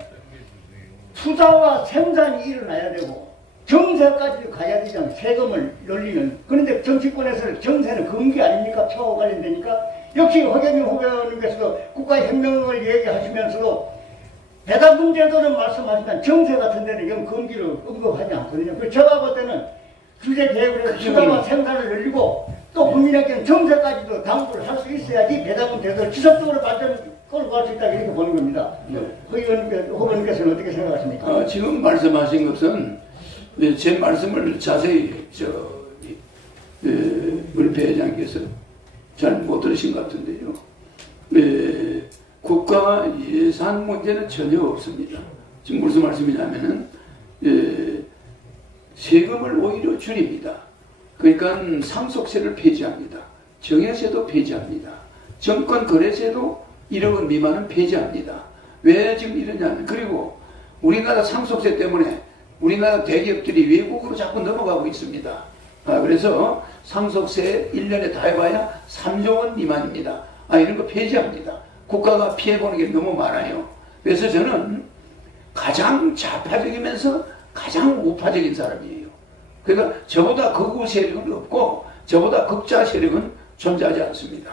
투자와 생산이 일어나야 되고 정세까지도 가야 되잖아요. 세금을 늘리는. 그런데 정치권에서 정세는 금기 아닙니까? 표와 관련되니까. 역시 허경영 후보님께서도 국가혁명을 얘기하시면서도 배당금 제도는 말씀하시면 정세 같은 데는 영 금기를 언급하지 않거든요. 그래서 제가 볼 때는 규제 계획을 해서 투자와 생산을 늘리고 또 국민에게는 정세까지도 당부를 할 수 있어야지 배당금 제도를 지속적으로 끌고 갈 수 있다 이렇게 보는 겁니다. 후보님께서는 어떻게 생각하십니까? 지금 말씀하신 것은 제 말씀을 자세히 우리 배 회장께서 잘 못 들으신 것 같은데요. 네, 국가 예산 문제는 전혀 없습니다. 지금 무슨 말씀이냐면은 세금을 오히려 줄입니다. 그러니까 상속세를 폐지합니다. 정액세도 폐지합니다. 정권거래세도 1억 원 미만은 폐지합니다. 왜 지금 이러냐면, 그리고 우리나라 상속세 때문에 우리나라 대기업들이 외국으로 자꾸 넘어가고 있습니다. 그래서 상속세 1년에 다 해봐야 3조 원 미만입니다. 이런 거 폐지합니다. 국가가 피해보는 게 너무 많아요. 그래서 저는 가장 좌파적이면서 가장 우파적인 사람이에요. 그러니까 저보다 극우 세력은 없고 저보다 극자 세력은 존재하지 않습니다.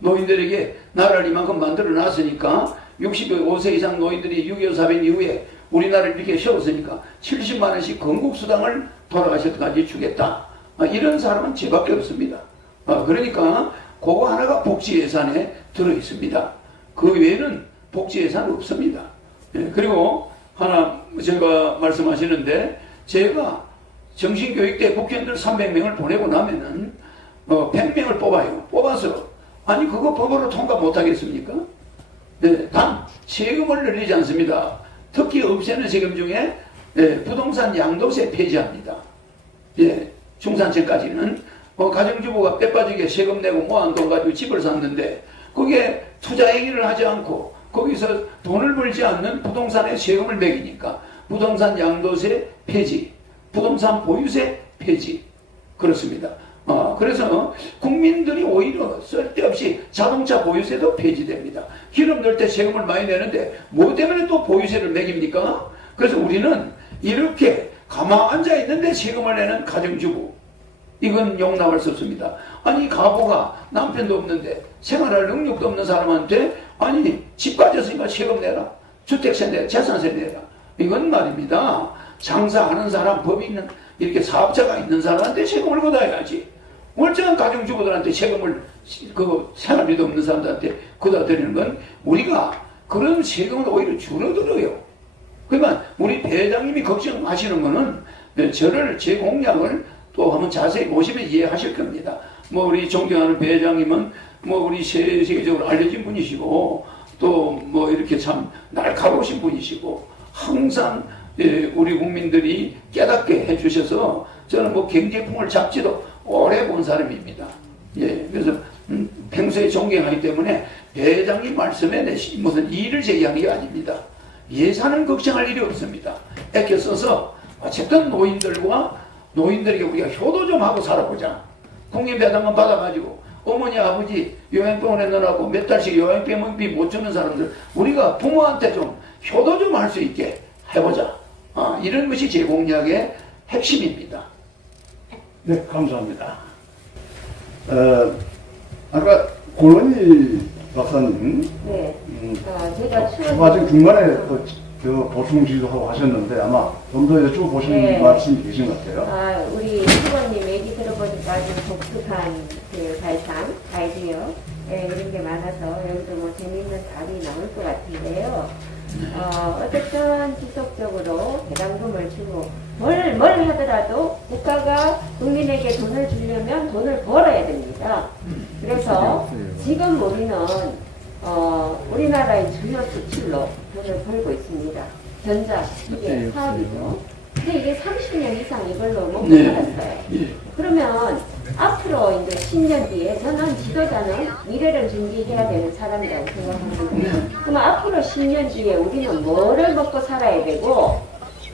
노인들에게 나라를 이만큼 만들어 놨으니까 65세 이상 노인들이 6.25 사변 이후에 우리나라를 이렇게 세웠으니까 70만 원씩 건국수당을 돌아가실 때까지 주겠다. 이런 사람은 저밖에 없습니다. 그러니까 그거 하나가 복지 예산에 들어 있습니다. 그 외에는 복지 예산 없습니다. 그리고 하나 제가 말씀하시는데, 제가 정신교육대 국회의원들 300명을 보내고 나면은 100명을 뽑아요. 뽑아서 아니 그거 법으로 통과 못하겠습니까? 네, 단 세금을 늘리지 않습니다. 특히 없애는 세금 중에 부동산 양도세 폐지합니다. 중산층까지는 가정주부가 빼빠지게 세금 내고 모아놓은 돈 가지고 집을 샀는데 그게 투자 행위를 하지 않고 거기서 돈을 벌지 않는 부동산에 세금을 매기니까 부동산 양도세 폐지, 부동산 보유세 폐지, 그렇습니다. 그래서 국민들이 오히려 쓸데없이 자동차 보유세도 폐지됩니다. 기름 넣을 때 세금을 많이 내는데 뭐 때문에 또 보유세를 매깁니까? 그래서 우리는 이렇게 가만 앉아 있는데 세금을 내는 가정주부, 이건 용납할 수 없습니다. 아니 가부가 남편도 없는데 생활할 능력도 없는 사람한테 아니 집 가졌으니까 세금 내라, 주택세 내라, 재산세 내라, 이건 말입니다. 장사하는 사람, 법이 있는 이렇게 사업자가 있는 사람한테 세금을 걷어야지. 멀쩡한 가정주부들한테 세금을 생활비도 없는 사람들한테 걷어들이는 건 우리가 그런 세금을 오히려 줄어들어요. 그러니까 우리 대장님이 걱정하시는 거는 저를 제 공약을 또 한번 자세히 보시면 이해하실 겁니다. 뭐 우리 존경하는 배회장님은 뭐 우리 세계적으로 알려진 분이시고 또 뭐 이렇게 참 날카로우신 분이시고 항상 우리 국민들이 깨닫게 해주셔서 저는 뭐 경제풍을 잡지도 오래 본 사람입니다. 그래서 평소에 존경하기 때문에 배회장님 말씀에 무슨 이의를 제기하는 게 아닙니다. 예산을 걱정할 일이 없습니다. 애껴 써서 어쨌든 노인들에게 우리가 효도 좀 하고 살아보자. 국민배당금 받아가지고 어머니 아버지 요양병원에 넣어놓고 몇 달씩 요양병원비 못 주는 사람들 우리가 부모한테 좀 효도 좀 할 수 있게 해보자. 이런 것이 제 공약의 핵심입니다. 네, 감사합니다. 아까 고은희 박사님, 네. 제가 지금 중간에 그 보충 지도하고 하셨는데 아마 좀 더 여쭤보시는 네. 말씀이 계신 것 같아요. 우리 후보님 얘기 들어보니까 좀 독특한 그 발상, 아이디어, 이런 게 많아서 여기도 뭐 재미있는 답이 나올 것 같은데요. 어쨌든 지속적으로 배당금을 주고 뭘 하더라도 국가가 국민에게 돈을 주려면 돈을 벌어야 됩니다. 그래서 지금 우리는 우리나라의 주요 수출로 돈을 벌고 있습니다. 전자, 이게 사업이죠. 근데 이게 30년 이상 이걸로 먹고 살았어요. 그러면 앞으로 이제 10년 뒤에 저는 지도자는 미래를 준비해야 되는 사람이라고 생각합니다. 그럼 앞으로 10년 뒤에 우리는 뭐를 먹고 살아야 되고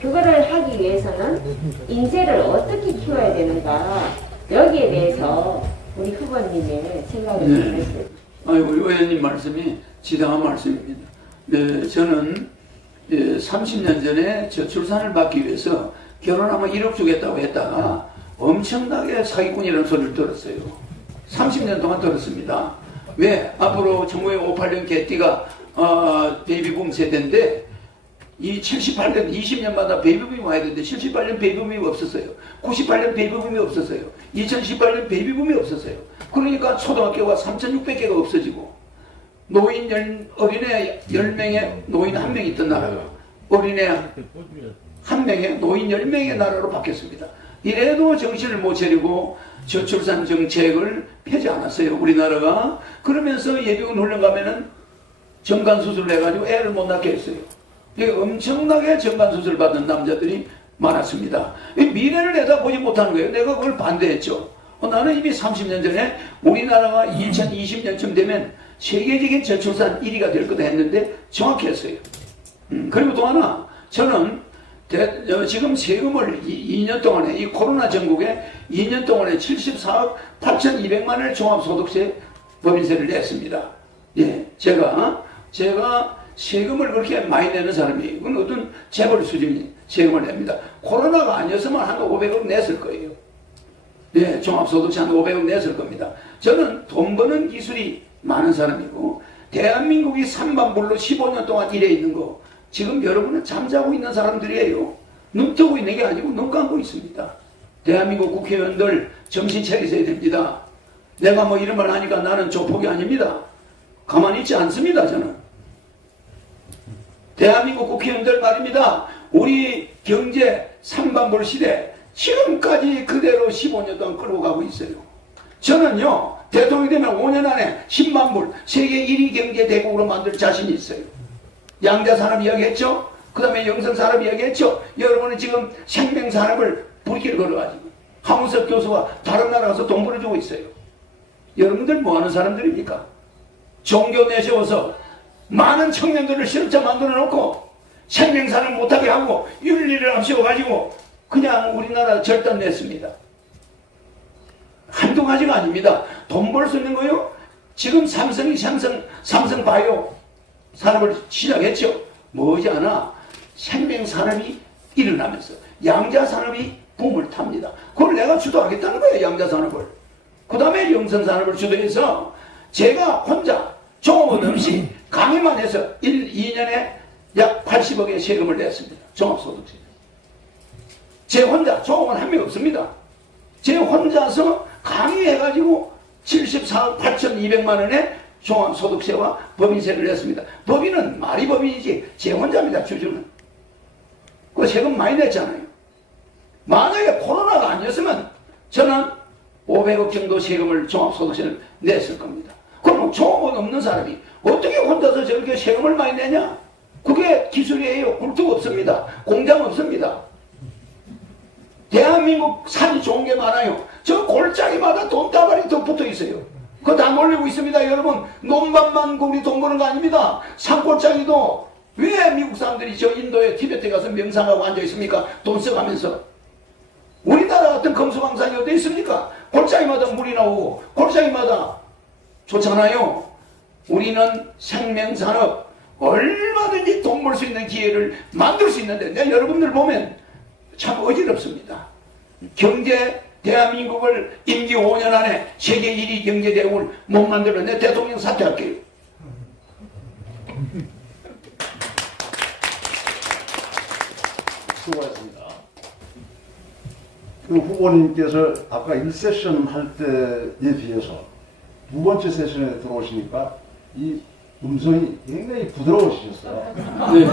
그거를 하기 위해서는 인재를 어떻게 키워야 되는가, 여기에 대해서 우리 후보님의 생각을 좀 해주세요. 우리 의원님 말씀이 지당한 말씀입니다. 저는 30년 전에 저출산을 받기 위해서 결혼하면 1억 주겠다고 했다가 엄청나게 사기꾼이라는 소리를 들었어요. 30년 동안 들었습니다. 왜? 앞으로 1958년 개띠가 베이비붐 세대인데 이 78년 20년마다 베이비붐이 와야 되는데 78년 베이비붐이 없었어요. 98년 베이비붐이 없었어요. 2018년 베이비붐이 없었어요. 그러니까 초등학교가 3,600개가 없어지고 어린애 10명에 노인 1명 있던 나라가 어린애 1명에 노인 10명의 나라로 바뀌었습니다. 이래도 정신을 못 차리고 저출산 정책을 펴지 않았어요. 우리나라가. 그러면서 예비군 훈련 가면은 정관수술을 해가지고 애를 못 낳게 했어요. 이게 엄청나게 정관수술 받는 남자들이 많았습니다. 이 미래를 내다보지 못하는 거예요. 내가 그걸 반대했죠. 나는 이미 30년 전에 우리나라가 2020년쯤 되면 세계적인 저출산 1위가 될 거다 했는데 정확히 했어요. 그리고 또 하나, 저는 지금 세금을 2년 동안에, 이 코로나 전국에 2년 동안에 74억 8,200만 원을 종합소득세 법인세를 냈습니다. 예, 제가 세금을 그렇게 많이 내는 사람이, 그건 어떤 재벌 수준이 세금을 냅니다. 코로나가 아니었으면 한 500억 냈을 거예요. 예, 종합소득세 한 500억 냈을 겁니다. 저는 돈 버는 기술이 많은 사람이고, 대한민국이 3만불로 15년 동안 일해 있는 거, 지금 여러분은 잠자고 있는 사람들이에요. 눈 뜨고 있는 게 아니고 눈 감고 있습니다. 대한민국 국회의원들 정신 차리셔야 됩니다. 내가 뭐 이런 말 하니까 나는 조폭이 아닙니다. 가만히 있지 않습니다, 저는. 대한민국 국회의원들 말입니다. 우리 경제 3반불 시대, 지금까지 그대로 15년 동안 끌고 가고 있어요. 저는요, 대통령이 되면 5년 안에 10만 불, 세계 1위 경제 대국으로 만들 자신이 있어요. 양자산업 이야기했죠? 그 다음에 영성산업 이야기했죠? 여러분은 지금 생명산업을 불길 걸어가지고 하문석 교수가 다른 나라 가서 돈 벌어주고 있어요. 여러분들 뭐하는 사람들입니까? 종교 내세워서 많은 청년들을 실업자 만들어 놓고 생명산업 못하게 하고 윤리를 앞세워가지고 그냥 우리나라 절단 냈습니다. 한두 가지가 아닙니다. 돈 벌 수 있는 거요? 지금 삼성이 삼성바이오 산업을 시작했죠. 머지않아 생명산업이 일어나면서 양자산업이 붐을 탑니다. 그걸 내가 주도하겠다는 거예요. 양자산업을. 그 다음에 영성산업을 주도해서 제가 혼자 종업원 없이 강의만 해서 2년에 약 80억의 세금을 냈습니다. 종합소득세. 제 혼자 종업원 한 명 없습니다. 제 혼자서 강의해가지고 74억 8,200만 원의 종합소득세와 법인세를 냈습니다. 법인은 말이 법인이지 제 혼자입니다. 주주는. 그 세금 많이 냈잖아요. 만약에 코로나가 아니었으면 저는 500억 정도 세금을 종합소득세를 냈을 겁니다. 그럼 종업원 없는 사람이 어떻게 혼자서 저렇게 세금을 많이 내냐? 그게 기술이에요. 굴뚝 없습니다. 공장 없습니다. 대한민국 산이 좋은 게 많아요. 저 골짜기마다 돈다발이 더 붙어 있어요. 그거 다 몰리고 있습니다. 여러분, 논밭만 우리 돈 버는 거 아닙니다. 산골짜기도 왜 미국 사람들이 저 인도에 티베트에 가서 명상하고 앉아 있습니까? 돈 써가면서. 우리나라 같은 금수강산이 어디 있습니까? 골짜기마다 물이 나오고 골짜기마다 좋잖아요. 우리는 생명산업 얼마든지 돈 벌 수 있는 기회를 만들 수 있는데 내가 여러분들 보면 참 어지럽습니다. 경제 대한민국을 임기 5년 안에 세계 1위 경제대국을 못 만들면 내 대통령 사퇴할게요. 수고하셨습니다. 그 후보님께서 아까 1세션 할 때에 비해서 두 번째 세션에 들어오시니까 이 음성이 굉장히 부드러우시셨어요. 네.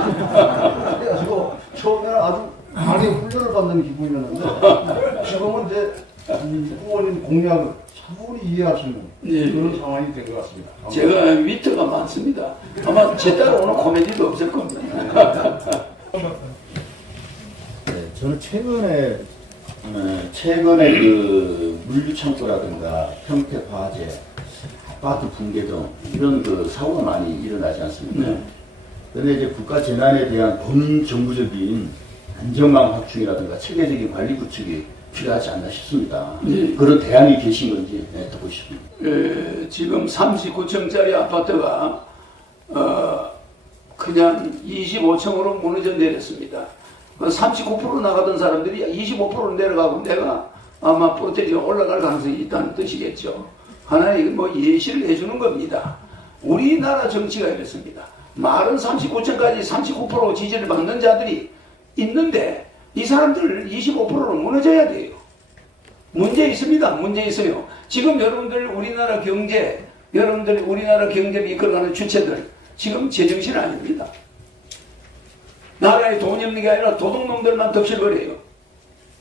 그래가지고 처음에는 아주 많이 훈련을 받는 기분이었는데 지금은 이제 이 후보님 공약을 차분히 이해할 수 있는 네. 그런 상황이 된 것 같습니다. 제가 위트가 많습니다. 아마 제 따라 오는 코미디도 없을 겁니다. 네, 저는 최근에 그 물류창고라든가 평택 화재, 아파트 붕괴 등 이런 그 사고가 많이 일어나지 않습니까? 네. 그런데 이제 국가 재난에 대한 범정부적인 안전망 확충이라든가 체계적인 관리 구축이 필요하지 않나 싶습니다. 네. 그런 대안이 계신 건지 듣고 싶습니다. 지금 39층짜리 아파트가 그냥 25층으로 무너져 내렸습니다. 39% 나가던 사람들이 25%로 내려가고 내가 아마 포테지가 올라갈 가능성이 있다는 뜻이겠죠. 하나의 뭐 예시를 해주는 겁니다. 우리나라 정치가 이렇습니다. 말은 39층까지 39% 지지를 받는 자들이 있는데 이 사람들 25%로 무너져야 돼요. 문제 있습니다. 문제 있어요. 지금 여러분들 우리나라 경제 우리나라를 이끌어가는 주체들 지금 제정신 아닙니다. 나라에 돈이 없는 게 아니라 도둑놈들만 덕실거려요.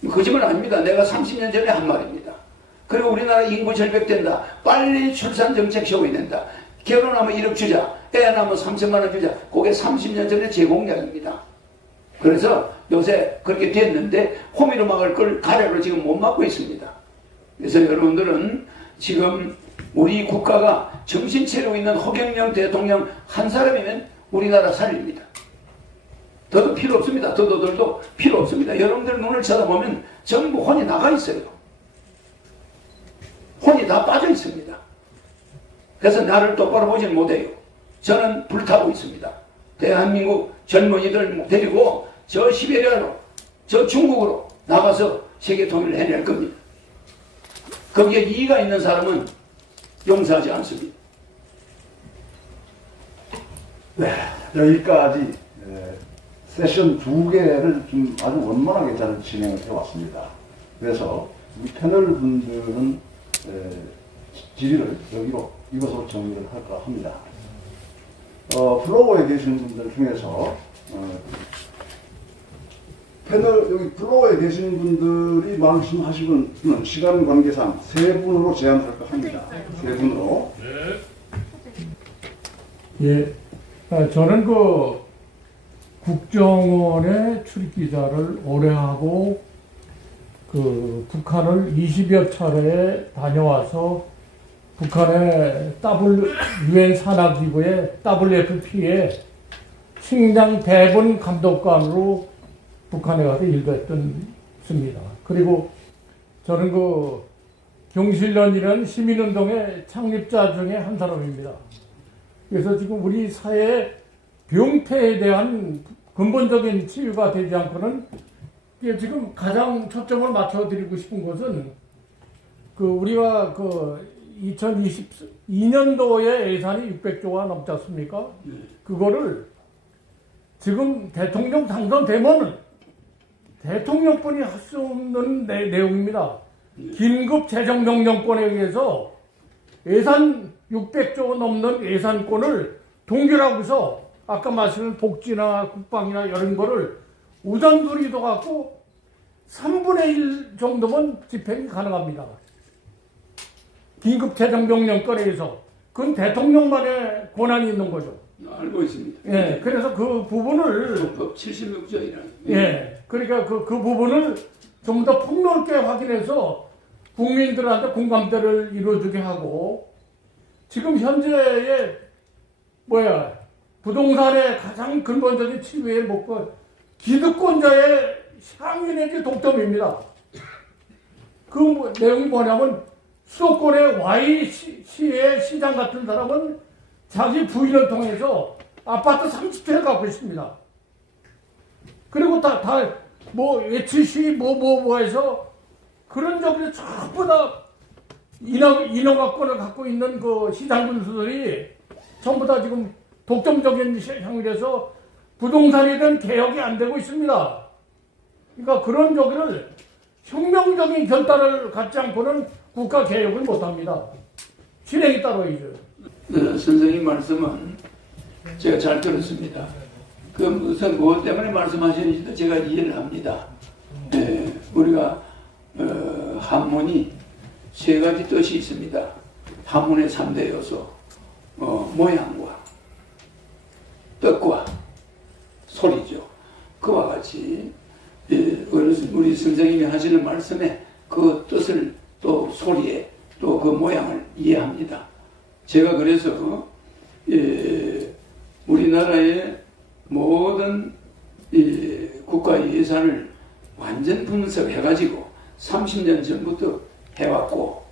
거짓말 아닙니다. 내가 30년 전에 한 말입니다. 그리고 우리나라 인구 절벽된다. 빨리 출산 정책 세워야 된다. 결혼하면 1억 주자. 애 낳으면 3천만 원 주자. 그게 30년 전에 제 공약입니다. 그래서 요새 그렇게 됐는데 호미로 막을 걸 가래로 지금 못 막고 있습니다. 그래서 여러분들은 지금 우리 국가가 정신 차리고 있는 허경영 대통령 한 사람이면 우리나라 살립니다. 더도 필요 없습니다. 더도들도 필요 없습니다. 여러분들 눈을 쳐다보면 전부 혼이 나가 있어요. 혼이 다 빠져 있습니다. 그래서 나를 똑바로 보지는 못해요. 저는 불타고 있습니다. 대한민국 젊은이들 데리고 저 시베리아로, 저 중국으로 나가서 세계 통일을 해낼 겁니다. 거기에 이의가 있는 사람은 용서하지 않습니다. 네, 여기까지 세션 2개를 좀 아주 원만하게 잘 진행을 해왔습니다. 그래서 우리 패널 분들은 질의를 이것으로 정리를 할까 합니다. 플로어에 계신 분들 중에서 패널 여기 플로어에 계신 분들이 말씀하시는 시간 관계상 3분으로 제한할까 합니다. 3분으로. 예, 저는 그 국정원의 출입기자를 오래 하고 그 북한을 20여 차례 다녀와서 북한의 UN 산하기구의 WFP의 식량 대본 감독관으로 북한에 가서 일했습니다. 그리고 저는 그 경실련이라는 시민운동의 창립자 중에 한 사람입니다. 그래서 지금 우리 사회의 병폐에 대한 근본적인 치유가 되지 않고는 지금 가장 초점을 맞춰드리고 싶은 것은 그 우리가 그 2022년도에 예산이 600조가 넘지 않습니까? 그거를 지금 대통령 당선되면은 대통령뿐이 할 수 없는 내용입니다. 긴급 재정명령권에 의해서 예산 600조 넘는 예산권을 동결하고서 아까 말씀하신 복지나 국방이나 이런 거를 우선순위도 갖고 3분의 1 정도면 집행이 가능합니다. 긴급 재정명령권에 의해서 그건 대통령만의 권한이 있는 거죠. 알고 있습니다. 예, 그래서 그 부분을 헌법 76조이라는. 예, 그러니까 그 부분을 좀 더 폭넓게 확인해서 국민들한테 공감대를 이루어주게 하고 지금 현재의 부동산의 가장 근본적인 치유의 목표 기득권자의 향유 내지 독점입니다. 그 내용이 뭐냐면 수도권의 Y시의 시장 같은 사람은 자기 부인을 통해서 아파트 30채를 갖고 있습니다. 그리고 외치시 해서 그런 적이 전부 다 인허가권을 갖고 있는 그 시장 분수들이 전부 다 지금 독점적인 향이라서 부동산에 대한 개혁이 안 되고 있습니다. 그러니까 그런 저기를 혁명적인 결단을 갖지 않고는 국가 개혁을 못합니다. 실행이 따라야죠. 선생님 말씀은 제가 잘 들었습니다. 그 무슨 무엇 때문에 말씀하시는지도 제가 이해를 합니다. 우리가 한문이 3가지 뜻이 있습니다. 한문의 3대 요소, 모양과 뜻과 소리죠. 그와 같이 우리 선생님이 하시는 말씀에 그 뜻을 또 소리에 또 그 모양을 이해합니다. 제가 그래서 우리나라의 모든 국가 예산을 완전 분석해가지고 30년 전부터 해왔고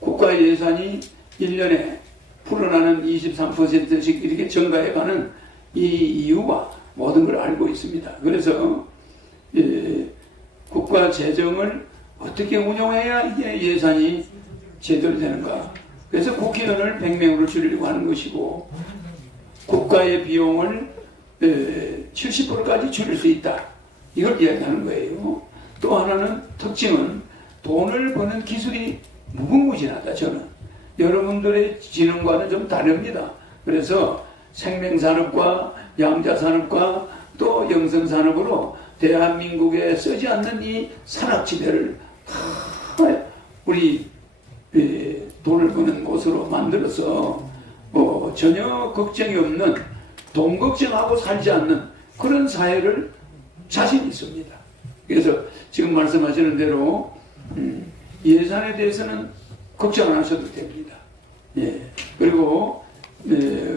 국가 예산이 1년에 풀어나는 23%씩 이렇게 증가해가는 이 이유와 모든 걸 알고 있습니다. 그래서 국가 재정을 어떻게 운영해야 이게 예산이 제대로 되는가. 그래서 국회의원을 100명으로 줄이려고 하는 것이고 국가의 비용을 70%까지 줄일 수 있다. 이걸 이야기하는 거예요. 또 하나는 특징은 돈을 버는 기술이 무궁무진하다. 저는 여러분들의 지능과는 좀 다릅니다. 그래서 생명산업과 양자산업과 또 영성산업으로 대한민국에 쓰지 않는 이 산악지대를 다 우리 돈을 버는 곳으로 만들어서 전혀 걱정이 없는, 돈 걱정하고 살지 않는 그런 사회를 자신 있습니다. 그래서 지금 말씀하시는 대로 예산에 대해서는 걱정 안 하셔도 됩니다. 예. 그리고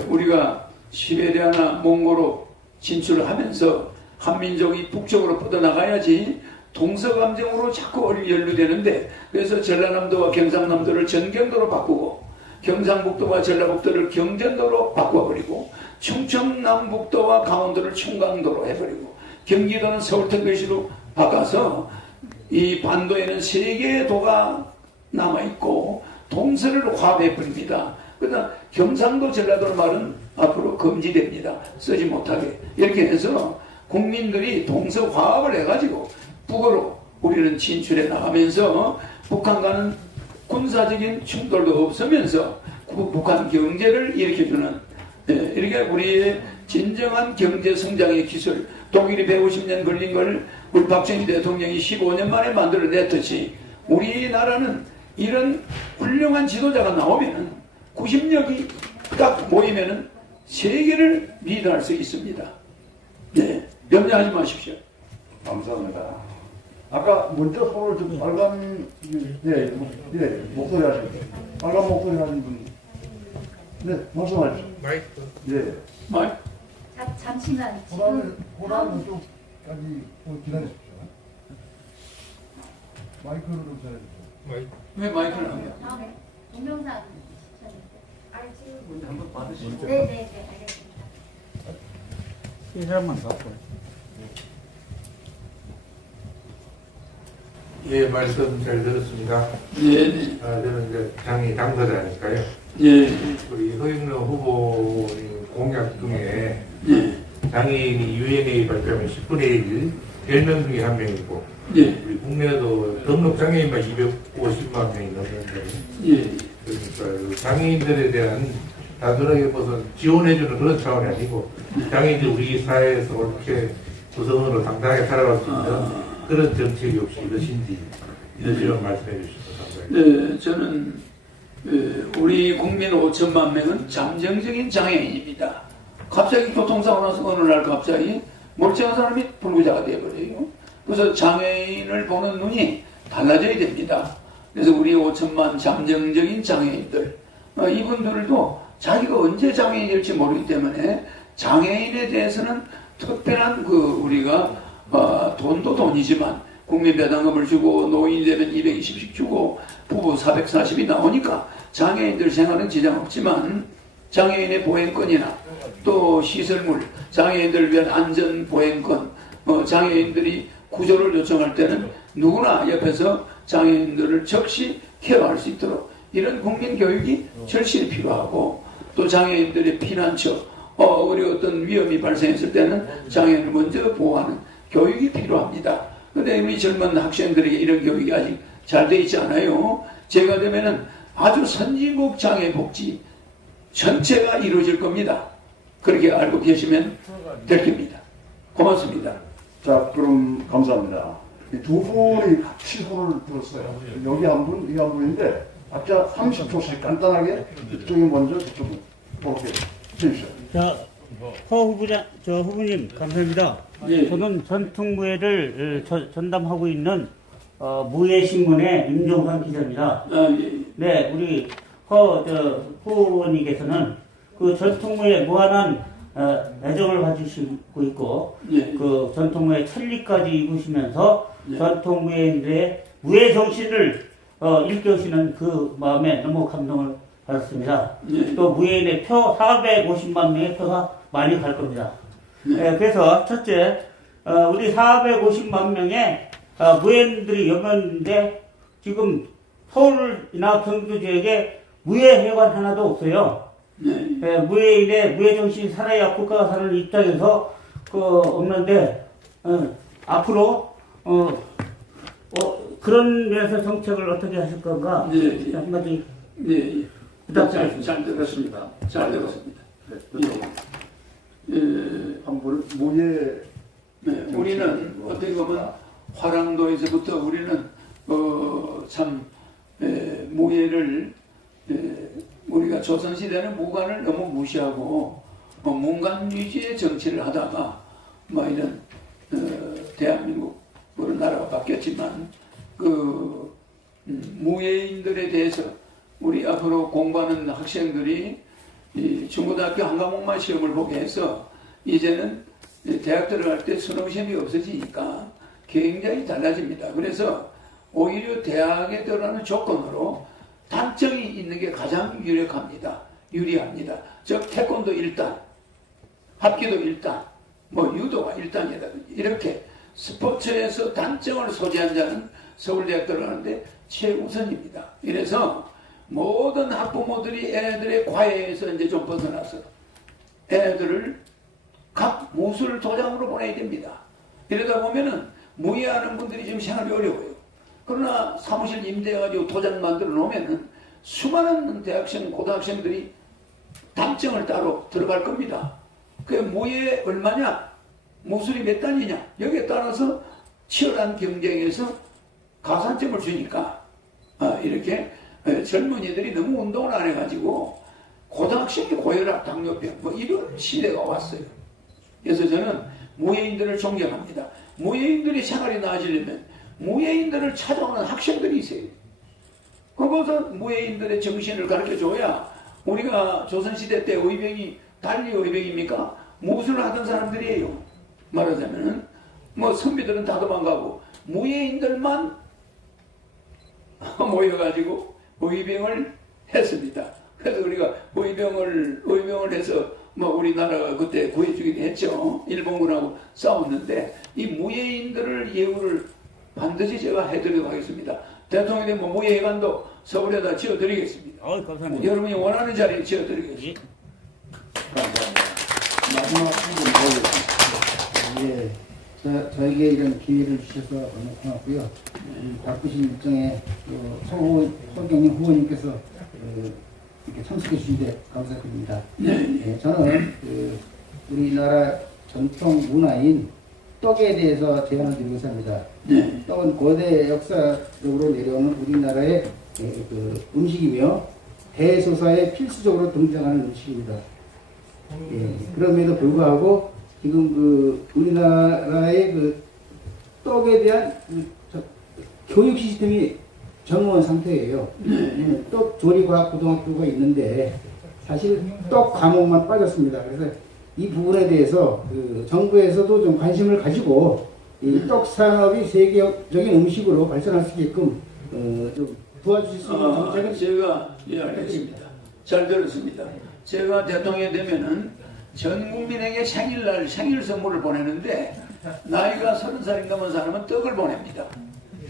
우리가 시베리아나 몽골로 진출을 하면서 한민족이 북쪽으로 뻗어나가야지 동서감정으로 자꾸 연루되는데, 그래서 전라남도와 경상남도를 전경도로 바꾸고 경상북도와 전라북도를 경전도로 바꿔버리고 충청남북도와 강원도를 충강도로 해버리고 경기도는 서울특별시로 바꿔서 이 반도에는 3개의 도가 남아있고 동서를 화합해버립니다. 그러나 경상도 전라도 말은 앞으로 금지됩니다. 쓰지 못하게. 이렇게 해서 국민들이 동서 화합을 해가지고 북으로 우리는 진출해 나가면서 북한과는 군사적인 충돌도 없으면서 북한 경제를 일으켜주는, 이렇게 우리의 진정한 경제 성장의 기술, 독일이 150년 걸린 걸 우리 박정희 대통령이 15년 만에 만들어냈듯이 우리나라는 이런 훌륭한 지도자가 나오면은 90력이 딱 모이면은 세계를 리드할 수 있습니다. 네, 염려하지 마십시오. 감사합니다. 아까 먼저 손을 좀 빨간, 목소리 하시는 분. 빨간 목소리 하시는 분. 네, 말씀하십시오. 마이크. 예. 잠시만. 호랑은 쪽까지 기다리십시오. 마이크를 좀 전해주세요. 왜 마이크를 안 해요? 다음에 동영상 시켰는데. 먼저 한번 받으시고. 네네네, 알겠습니다. 이 사람만 갖고. 예, 말씀 잘 들었습니다. 네. 저는 이제 장애 당사자니까요. 예. 우리 허영래 후보님 공약 중에 예. 장애인이 UNA 발표하면 10분의 1, 10명 중에 1명이고, 예. 우리 국내도 등록 장애인만 250만 명이 넘는데, 예. 그러니까 장애인들에 대한 단순하게 무슨 지원해주는 그런 차원이 아니고, 장애인들 우리 사회에서 어떻게 구성으로 당당하게 살아갈 수 있는 그런 정책이 혹시 이것인지 이런 말씀해 주셔서 감사합니다. 네, 저는 우리 국민 5천만 명은 잠정적인 장애인입니다. 갑자기 교통사고 나서 어느 날 갑자기 멀쩡한 사람이 불구자가 되어버려요. 그래서 장애인을 보는 눈이 달라져야 됩니다. 그래서 우리 5천만 잠정적인 장애인들, 이분들도 자기가 언제 장애인이 될지 모르기 때문에 장애인에 대해서는 특별한 우리가 돈도 돈이지만 국민배당금을 주고 노인 되면 220씩 주고 부부 440이 나오니까 장애인들 생활은 지장 없지만 장애인의 보행권이나 또 시설물, 장애인들을 위한 안전보행권, 장애인들이 구조를 요청할 때는 누구나 옆에서 장애인들을 적시 케어할 수 있도록 이런 국민교육이 절실히 필요하고, 또 장애인들의 피난처, 우리 어떤 위험이 발생했을 때는 장애인을 먼저 보호하는 교육이 필요합니다. 그런데 우리 젊은 학생들에게 이런 교육이 아직 잘 돼 있지 않아요. 제가 되면은 아주 선진국 장애복지 전체가 이루어질 겁니다. 그렇게 알고 계시면 될 겁니다. 고맙습니다. 자, 그럼 감사합니다. 이 두 분이 같이 손을 들었어요. 여기 한 분, 여기 한 분인데 각자 30초씩 간단하게 이쪽이 먼저, 이쪽은 그렇게 해주십시오. 자, 후보님 감사합니다. 예. 저는 전통무예를 전담하고 있는 무예신문의 임종환 기자입니다. 예. 네, 우리 후보님께서는 그 전통무예 무한한 애정을 가지시고 있고, 예. 그 전통무예 천리까지 입으시면서 예. 전통무예인들의 무예 정신을 일깨우시는 그 마음에 너무 감동을 받았습니다. 예. 또 무예인의 표 450만 명의 표가 많이 갈 겁니다. 그래서 첫째, 우리 450만 명의 무예인들이 여겼는데 지금 서울이나 경기도 지역에 무예회관 하나도 없어요. 무예인의 무예정신이 살아야 국가가 사는 입장에서 없는데 앞으로 그런 면에서 정책을 어떻게 하실 건가? 네. 한마디 네. 부탁드리겠습니다. 잘 들었습니다. 잘 들었습니다. 한 분, 무예 우리는 어떻게 보면 화랑도에서부터 우리는 참 무예를 우리가 조선시대는 무관을 너무 무시하고 문관 위주의 정치를 하다가 뭐 이런 대한민국 우리나라가 바뀌었지만 무예인들에 대해서 우리 앞으로 공부하는 학생들이 이 중고등학교 한 과목만 시험을 보게 해서 이제는 대학 들어갈 때 수능 시험이 없어지니까 굉장히 달라집니다. 그래서 오히려 대학에 들어가는 조건으로 단점이 있는 게 가장 유리합니다. 즉 태권도 1단, 합기도 1단, 뭐 유도가 1단이라든지 이렇게 스포츠에서 단점을 소지한 자는 서울대학 들어가는데 최우선입니다. 이래서 모든 학부모들이 애들의 과외에서 이제 좀 벗어나서 애들을 각 무술 도장으로 보내야 됩니다. 이러다 보면은 무예하는 분들이 좀 생활이 어려워요. 그러나 사무실 임대해가지고 도장 만들어 놓으면은 수많은 대학생, 고등학생들이 단점을 따로 들어갈 겁니다. 그 무예 얼마냐? 무술이 몇 단이냐? 여기에 따라서 치열한 경쟁에서 가산점을 주니까 이렇게 젊은이들이 너무 운동을 안 해가지고 고등학생이 고혈압, 당뇨병 뭐 이런 시대가 왔어요. 그래서 저는 무예인들을 존경합니다. 무예인들이 생활이 나아지려면 무예인들을 찾아오는 학생들이 있어요. 그것서 무예인들의 정신을 가르쳐줘야 우리가 조선시대 때 의병이 달리 의병입니까? 무술을 하던 사람들이에요. 말하자면 뭐 선비들은 다 도망가고 무예인들만 모여가지고 의병을 했습니다. 그래서 우리가 의병을 해서 뭐 우리나라가 그때 구해주기도 했죠. 일본군하고 싸웠는데 이 무예인들을 예우를 반드시 제가 해드리도록 하겠습니다. 대통령님 뭐 무예회관도 서울에다 지어드리겠습니다. 감사합니다. 여러분이 원하는 자리에 지어드리겠습니다. 감사합니다. 마지막 한분 보겠습니다. 저에게 이런 기회를 주셔서 너무 고맙고요. 바쁘신 일정에 서경림 후보님께서 이렇게 참석해 주신데 감사드립니다. 저는 우리나라 전통 문화인 떡에 대해서 제안을 드리고자 합니다. 떡은 고대 역사적으로 내려오는 우리나라의 음식이며 대소사에 필수적으로 등장하는 음식입니다. 그럼에도 불구하고 지금 우리나라의 떡에 대한 교육 시스템이 정원 상태예요. 떡 조리과학 고등학교가 있는데 사실 떡 과목만 빠졌습니다. 그래서 이 부분에 대해서 정부에서도 좀 관심을 가지고 이 떡 산업이 세계적인 음식으로 발전할 수 있게끔 좀 도와주실 수 있는 정책을 제가 알겠습니다. 잘 들었습니다. 제가 대통령이 되면은 전 국민에게 생일날 생일 선물을 보내는데 나이가 30살이 넘은 사람은 떡을 보냅니다.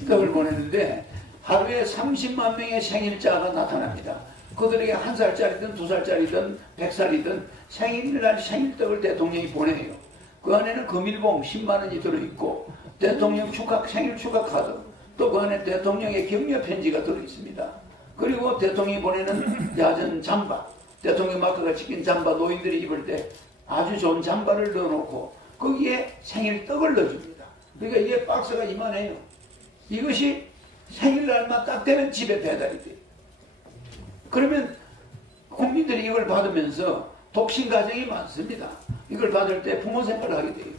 떡을 보내는데 하루에 30만 명의 생일자가 나타납니다. 그들에게 1살짜리든 2살짜리든 100살이든 생일날 생일떡을 대통령이 보내요. 그 안에는 금일봉 10만 원이 들어있고 대통령 생일 축하 카드, 또 그 안에 대통령의 격려 편지가 들어있습니다. 그리고 대통령이 보내는 야전 잠바, 대통령 마크가 찍힌 잠바 노인들이 입을 때 아주 좋은 잠바를 넣어놓고 거기에 생일떡을 넣어줍니다. 그러니까 이게 박스가 이만해요. 이것이 생일날만 딱 되면 집에 배달이 돼요. 그러면 국민들이 이걸 받으면서 독신 가정이 많습니다. 이걸 받을 때 부모 생활을 하게 돼요.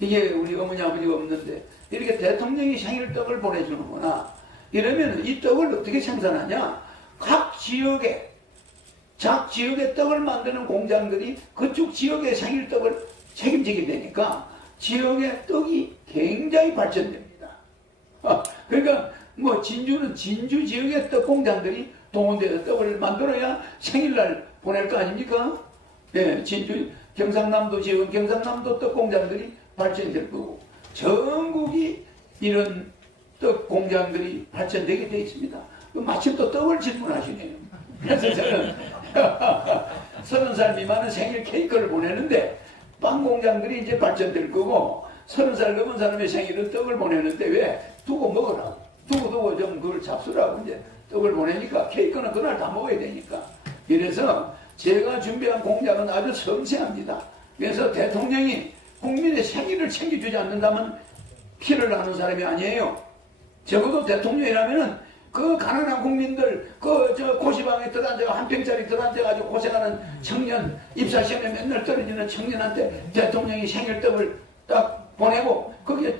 이게 우리 어머니 아버지가 없는데 이렇게 대통령이 생일떡을 보내주는구나. 이러면 이 떡을 어떻게 생산하냐? 각 지역에 떡을 만드는 공장들이 그쪽 지역의 생일떡을 책임지게 되니까 지역의 떡이 굉장히 발전됩니다. 그러니까 뭐 진주는 진주 지역의 떡 공장들이 동원돼서 떡을 만들어야 생일날 보낼 거 아닙니까? 네, 진주 경상남도 지역은 경상남도 떡 공장들이 발전될 거고 전국이 이런 떡 공장들이 발전되게 되어 있습니다. 마침 또 떡을 질문하시네요. 그래서 저는 30살 미만은 생일 케이크를 보내는데 빵 공장들이 이제 발전될 거고 30살 넘은 사람의 생일은 떡을 보내는데 왜? 두고 먹으라고. 두고 좀 그걸 잡수라고 이제 떡을 보내니까 케이크는 그날 다 먹어야 되니까. 이래서 제가 준비한 공약은 아주 섬세합니다. 그래서 대통령이 국민의 생일을 국민들을 챙겨주지 않는다면 피를 나는 사람이 아니에요. 적어도 대통령이라면은 그 가난한 국민들, 저 고시방에 들어앉아 한 평짜리 들어앉아가지고 고생하는 청년, 입사시험에 맨날 떨어지는 청년한테 대통령이 생일떡을 딱 보내고 거기에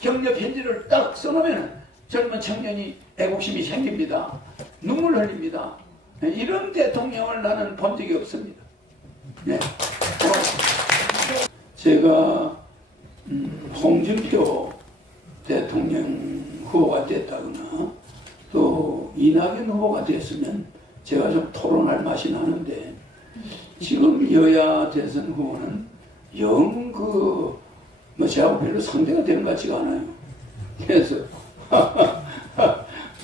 격려 편지를 딱 써놓으면 젊은 청년이 애국심이 생깁니다. 눈물 흘립니다. 이런 대통령을 나는 본 적이 없습니다. 네. 제가 홍준표 대통령 후보가 됐다거나 또 이낙연 후보가 됐으면 제가 좀 토론할 맛이 나는데 지금 여야 대선 후보는 영 뭐 제하고 별로 상대가 되는 것 같지가 않아요. 그래서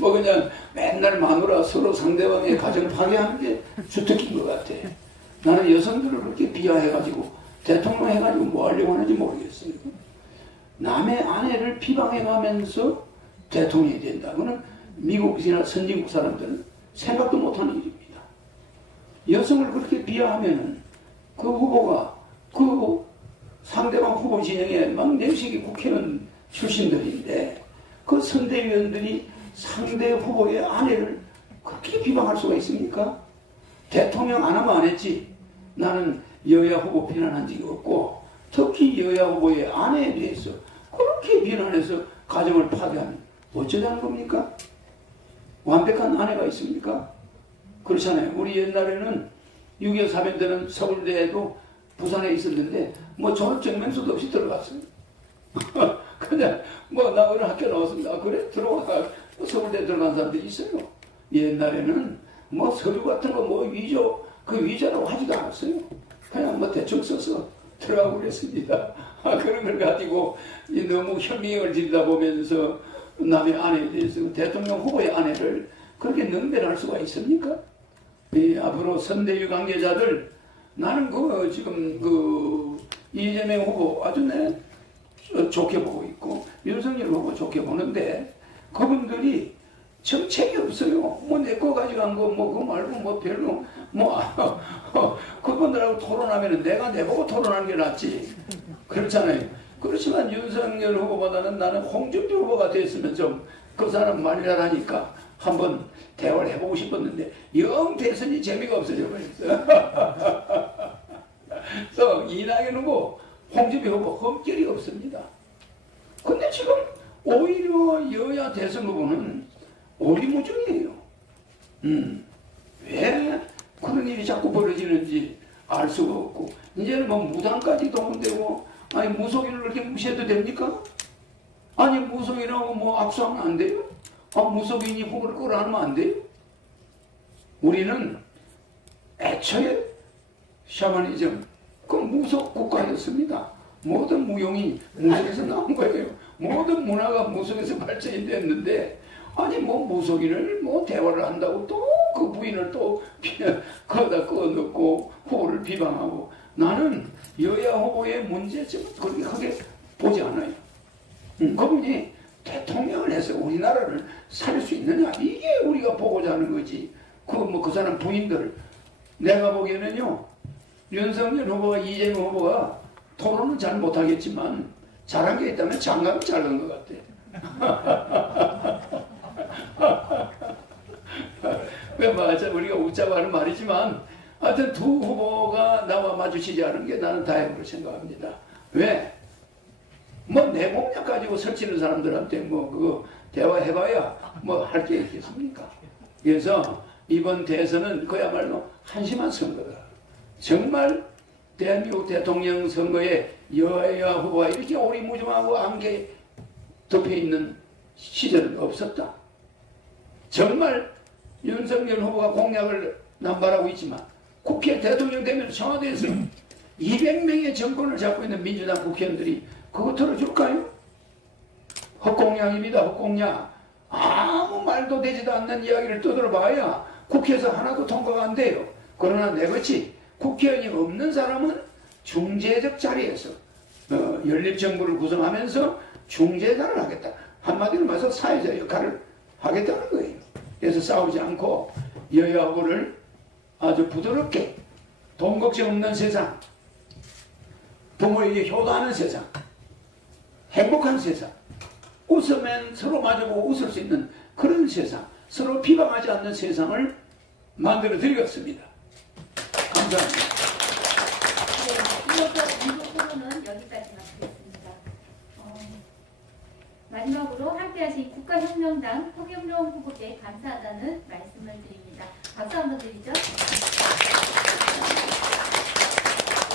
뭐 그냥 맨날 마누라 서로 상대방의 가정을 파괴하는 게 주특기인 것 같아. 나는 여성들을 그렇게 비하해가지고 대통령 해가지고 뭐 하려고 하는지 모르겠어요. 남의 아내를 비방해가면서 대통령이 된다. 그거는 미국이나 선진국 사람들은 생각도 못하는 일입니다. 여성을 그렇게 비하하면은 그 후보가 그 상대방 후보 진영에 막 내식이 국회의원 출신들인데 그 선대위원들이 상대 후보의 아내를 그렇게 비방할 수가 있습니까? 대통령 안 하면 안 했지. 나는 여야 후보 비난한 적이 없고 특히 여야 후보의 아내에 대해서 그렇게 비난해서 가정을 파괴하면 어쩌자는 겁니까? 완벽한 아내가 있습니까? 그렇잖아요. 우리 옛날에는 6.25 사변 때는 서울대에도 부산에 있었는데 뭐 졸업증명서도 없이 들어갔어요. 그냥 뭐 나 오늘 학교 나왔습니다. 그래 들어가 서울대 들어간 사람들이 있어요. 옛날에는 뭐 서류 같은 거 뭐 위조 그 위조라고 하지도 않았어요. 그냥 뭐 대충 써서 들어가고 그랬습니다. 그런 걸 가지고 너무 혐의를 지르다 보면서 남의 아내에 대해서 대통령 후보의 아내를 그렇게 능배할 수가 있습니까? 앞으로 선대위 관계자들 나는 지금 이재명 후보 아주 좋게 보고 있고 윤석열 후보 좋게 보는데 그분들이 정책이 없어요. 뭐 내 거 가져간 거 뭐 그거 말고 뭐 별로 그분들하고 토론하면 내가 내보고 토론하는 게 낫지. 그렇잖아요. 그렇지만 윤석열 후보보다는 나는 홍준표 후보가 됐으면 좀 그 사람 말이라 하니까 한번 대화를 해보고 싶었는데 영 대선이 재미가 없어져 버렸어. 그래서 이낙연 후보, 홍준표 후보 흠결이 없습니다. 근데 지금 오히려 여야 대선 후보는 오리무중이에요. 왜 그런 일이 자꾸 벌어지는지 알 수가 없고 이제는 뭐 무당까지 동원되고 아니 무속인을 그렇게 무시해도 됩니까? 아니 무속인하고 뭐 악수하면 안 돼요? 무속인이 후보를 끌어안으면 안 돼요? 우리는 애초에 샤머니즘 그 무속 국가였습니다. 모든 무용이 무속에서 나온 거예요. 모든 문화가 무속에서 발전이 됐는데 아니 뭐 무속인을 뭐 대화를 한다고 또 그 부인을 또 거기다 꺼넣고 후보를 비방하고 나는 여야 후보의 문제점은 그렇게 크게 보지 않아요. 그분이 대통령을 해서 우리나라를 살릴 수 있느냐 이게 우리가 보고자 하는 거지. 그 사람 부인들 내가 보기에는요 윤석열 후보와 이재명 후보가 토론은 잘 못하겠지만 잘한 게 있다면 장갑이 잘한 것 같아. 왜 맞아 우리가 웃자고 하는 말이지만 하여튼 두 후보가 나와 마주치지 않은 게 나는 다행으로 생각합니다. 왜? 뭐 내공력 가지고 설치는 사람들한테 뭐 그거 대화해봐야 뭐 할 게 있겠습니까? 그래서 이번 대선은 그야말로 한심한 선거다. 정말 대한민국 대통령 선거에 여야 후보가 이렇게 오리무중하고 안개 덮여있는 시절은 없었다. 정말 윤석열 후보가 공약을 남발하고 있지만 국회 대통령 되면 청와대에서 200명의 정권을 잡고 있는 민주당 국회의원들이 그거 들어줄까요? 헛공약입니다. 헛공약. 아무 말도 되지도 않는 이야기를 떠들어봐야 국회에서 하나도 통과가 안 돼요. 그러나 내같이 국회의원이 없는 사람은 중재적 자리에서 연립정부를 구성하면서 중재자를 하겠다. 한마디로 말해서 사회자 역할을 하겠다는 거예요. 그래서 싸우지 않고 여야 후보를 아주 부드럽게 돈 걱정 없는 세상, 부모에게 효도하는 세상, 행복한 세상, 웃으면 서로 마주보고 웃을 수 있는 그런 세상, 서로 비방하지 않는 세상을 만들어 드리겠습니다. 감사합니다. 네, 이어서 인도 토론은 여기까지 마치겠습니다. 마지막으로 함께하신 국가혁명당 허경영 후보께 감사하다는 말씀을 드립니다. 박수 한번 드리죠.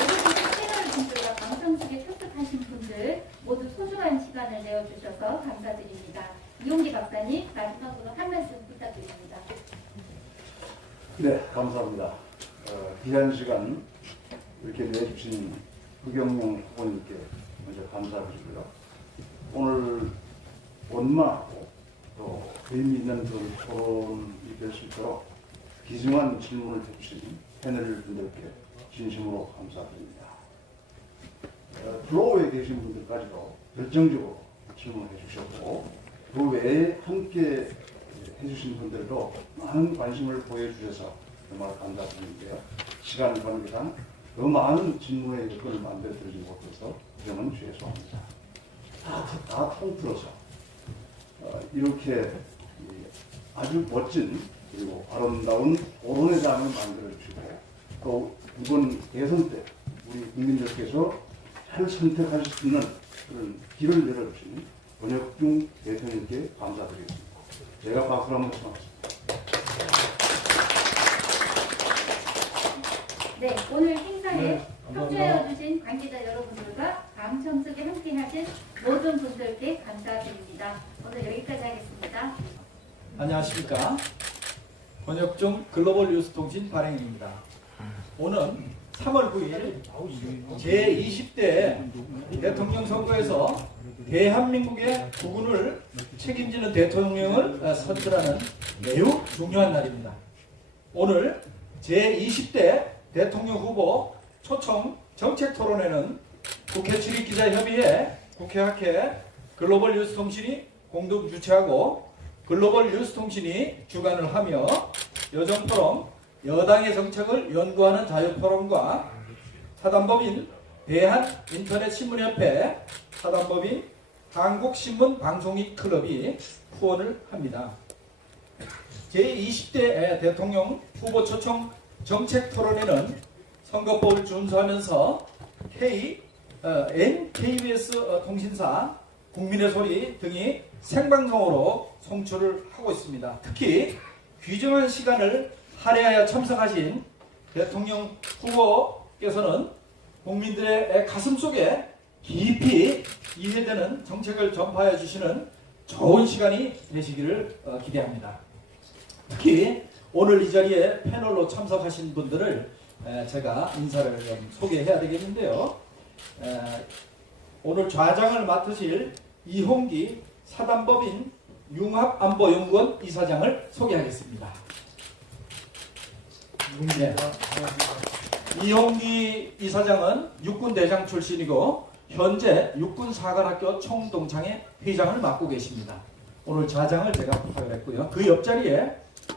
오늘 채널 분들과 방송국에 출석하신 분들 모두 소중한 시간을 내어주셔서 감사드립니다. 이용기 박사님 마지막으로 한 말씀 부탁드립니다. 네, 감사합니다. 귀한 시간 이렇게 내주신 허경영 후보님께 먼저 감사드리고요. 오늘 원만하고 또 의미 있는 그런 토론이 될 수 있도록 귀중한 질문을 해주신 패널 분들께 진심으로 감사드립니다. 플로우에 계신 분들까지도 결정적으로 질문해 주셨고 그 외에 함께 해주신 분들도 많은 관심을 보여주셔서 정말 감사드리는데요. 시간 관계상 더 많은 질문의 여건을 만들어드리지 못해서 그 점은 죄송합니다. 다 통틀어서 이렇게 아주 멋진 그리고 아름다운 토론의 장을 만들어주시고 또 이번 대선 때 우리 국민들께서 잘 선택하실 수 있는 그런 길을 열어주신 권혁중 대통령께 감사드리겠습니다. 제가 박수를 한번 쳐놨습니다. 네, 오늘 행사에 협조해주신 관계자 여러분들과 다음 청석에 함께하신 모든 분들께 감사드립니다. 오늘 여기까지 하겠습니다. 안녕하십니까. 권혁중 글로벌 뉴스통신 발행인입니다. 오는 3월 9일 제20대 대통령 선거에서 대한민국의 국운을 책임지는 대통령을 선출하는 매우 중요한 날입니다. 오늘 제20대 대통령 후보 초청 정책 토론회는 국회 출입기자협의회, 국회학회, 글로벌 뉴스통신이 공동 주최하고 글로벌 뉴스통신이 주관을 하며 여정포럼, 여당의 정책을 연구하는 자유포럼과 사단법인 대한인터넷신문협회, 사단법인 한국신문방송인클럽이 후원을 합니다. 제20대 대통령 후보 초청 정책 토론회는 선거법을 준수하면서 KBS 통신사, 국민의 소리 등이 생방송으로 송출을 하고 있습니다. 특히 귀중한 시간을 할애하여 참석하신 대통령 후보께서는 국민들의 가슴속에 깊이 이해되는 정책을 전파해 주시는 좋은 시간이 되시기를 기대합니다. 특히 오늘 이 자리에 패널로 참석하신 분들을 제가 인사를 좀 소개해야 되겠는데요. 오늘 좌장을 맡으실 이홍기 사단법인 융합안보연구원 이사장을 소개하겠습니다. 네. 이홍기 이사장은 육군대장 출신이고 현재 육군사관학교 총동창회 회장을 맡고 계십니다. 오늘 좌장을 제가 부탁을 했고요. 그 옆자리에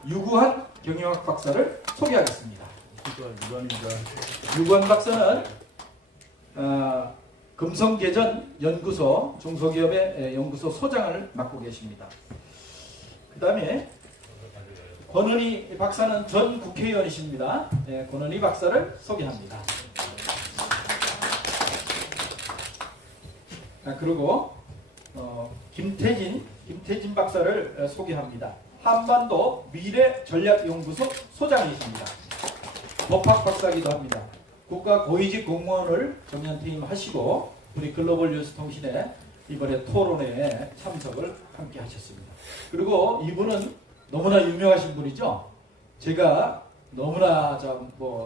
유구한 경영학 박사를 소개하겠습니다. 유구한 박사는 금성개전 연구소 중소기업의 연구소 소장을 맡고 계십니다. 그 다음에 권은희 박사는 전 국회의원이십니다. 네, 권은희 박사를 소개합니다. 그리고 김태진 박사를 소개합니다. 한반도 미래전략연구소 소장이십니다. 법학 박사이기도 합니다. 국가 고위직 공무원을 정년 퇴임하시고 우리 글로벌 뉴스통신에 이번에 토론회에 참석을 함께 하셨습니다. 그리고 이분은 너무나 유명하신 분이죠. 제가 너무나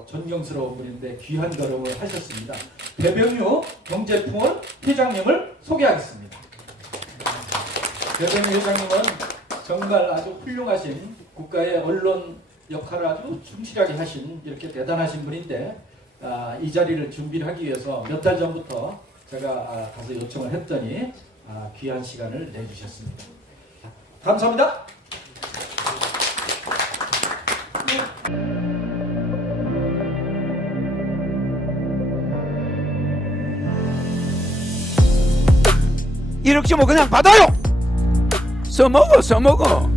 존경스러운 분인데 귀한 걸음을 하셨습니다. 배병유 경제풍월 회장님을 소개하겠습니다. 배병유 회장님은 정말 아주 훌륭하신 국가의 언론 역할을 아주 충실하게 하신 이렇게 대단하신 분인데 이 자리를 준비를 하기 위해서 몇 달 전부터 제가 가서 요청을 했더니 귀한 시간을 내주셨습니다. 감사합니다. 1억 주면 그냥 받아요. 써먹어.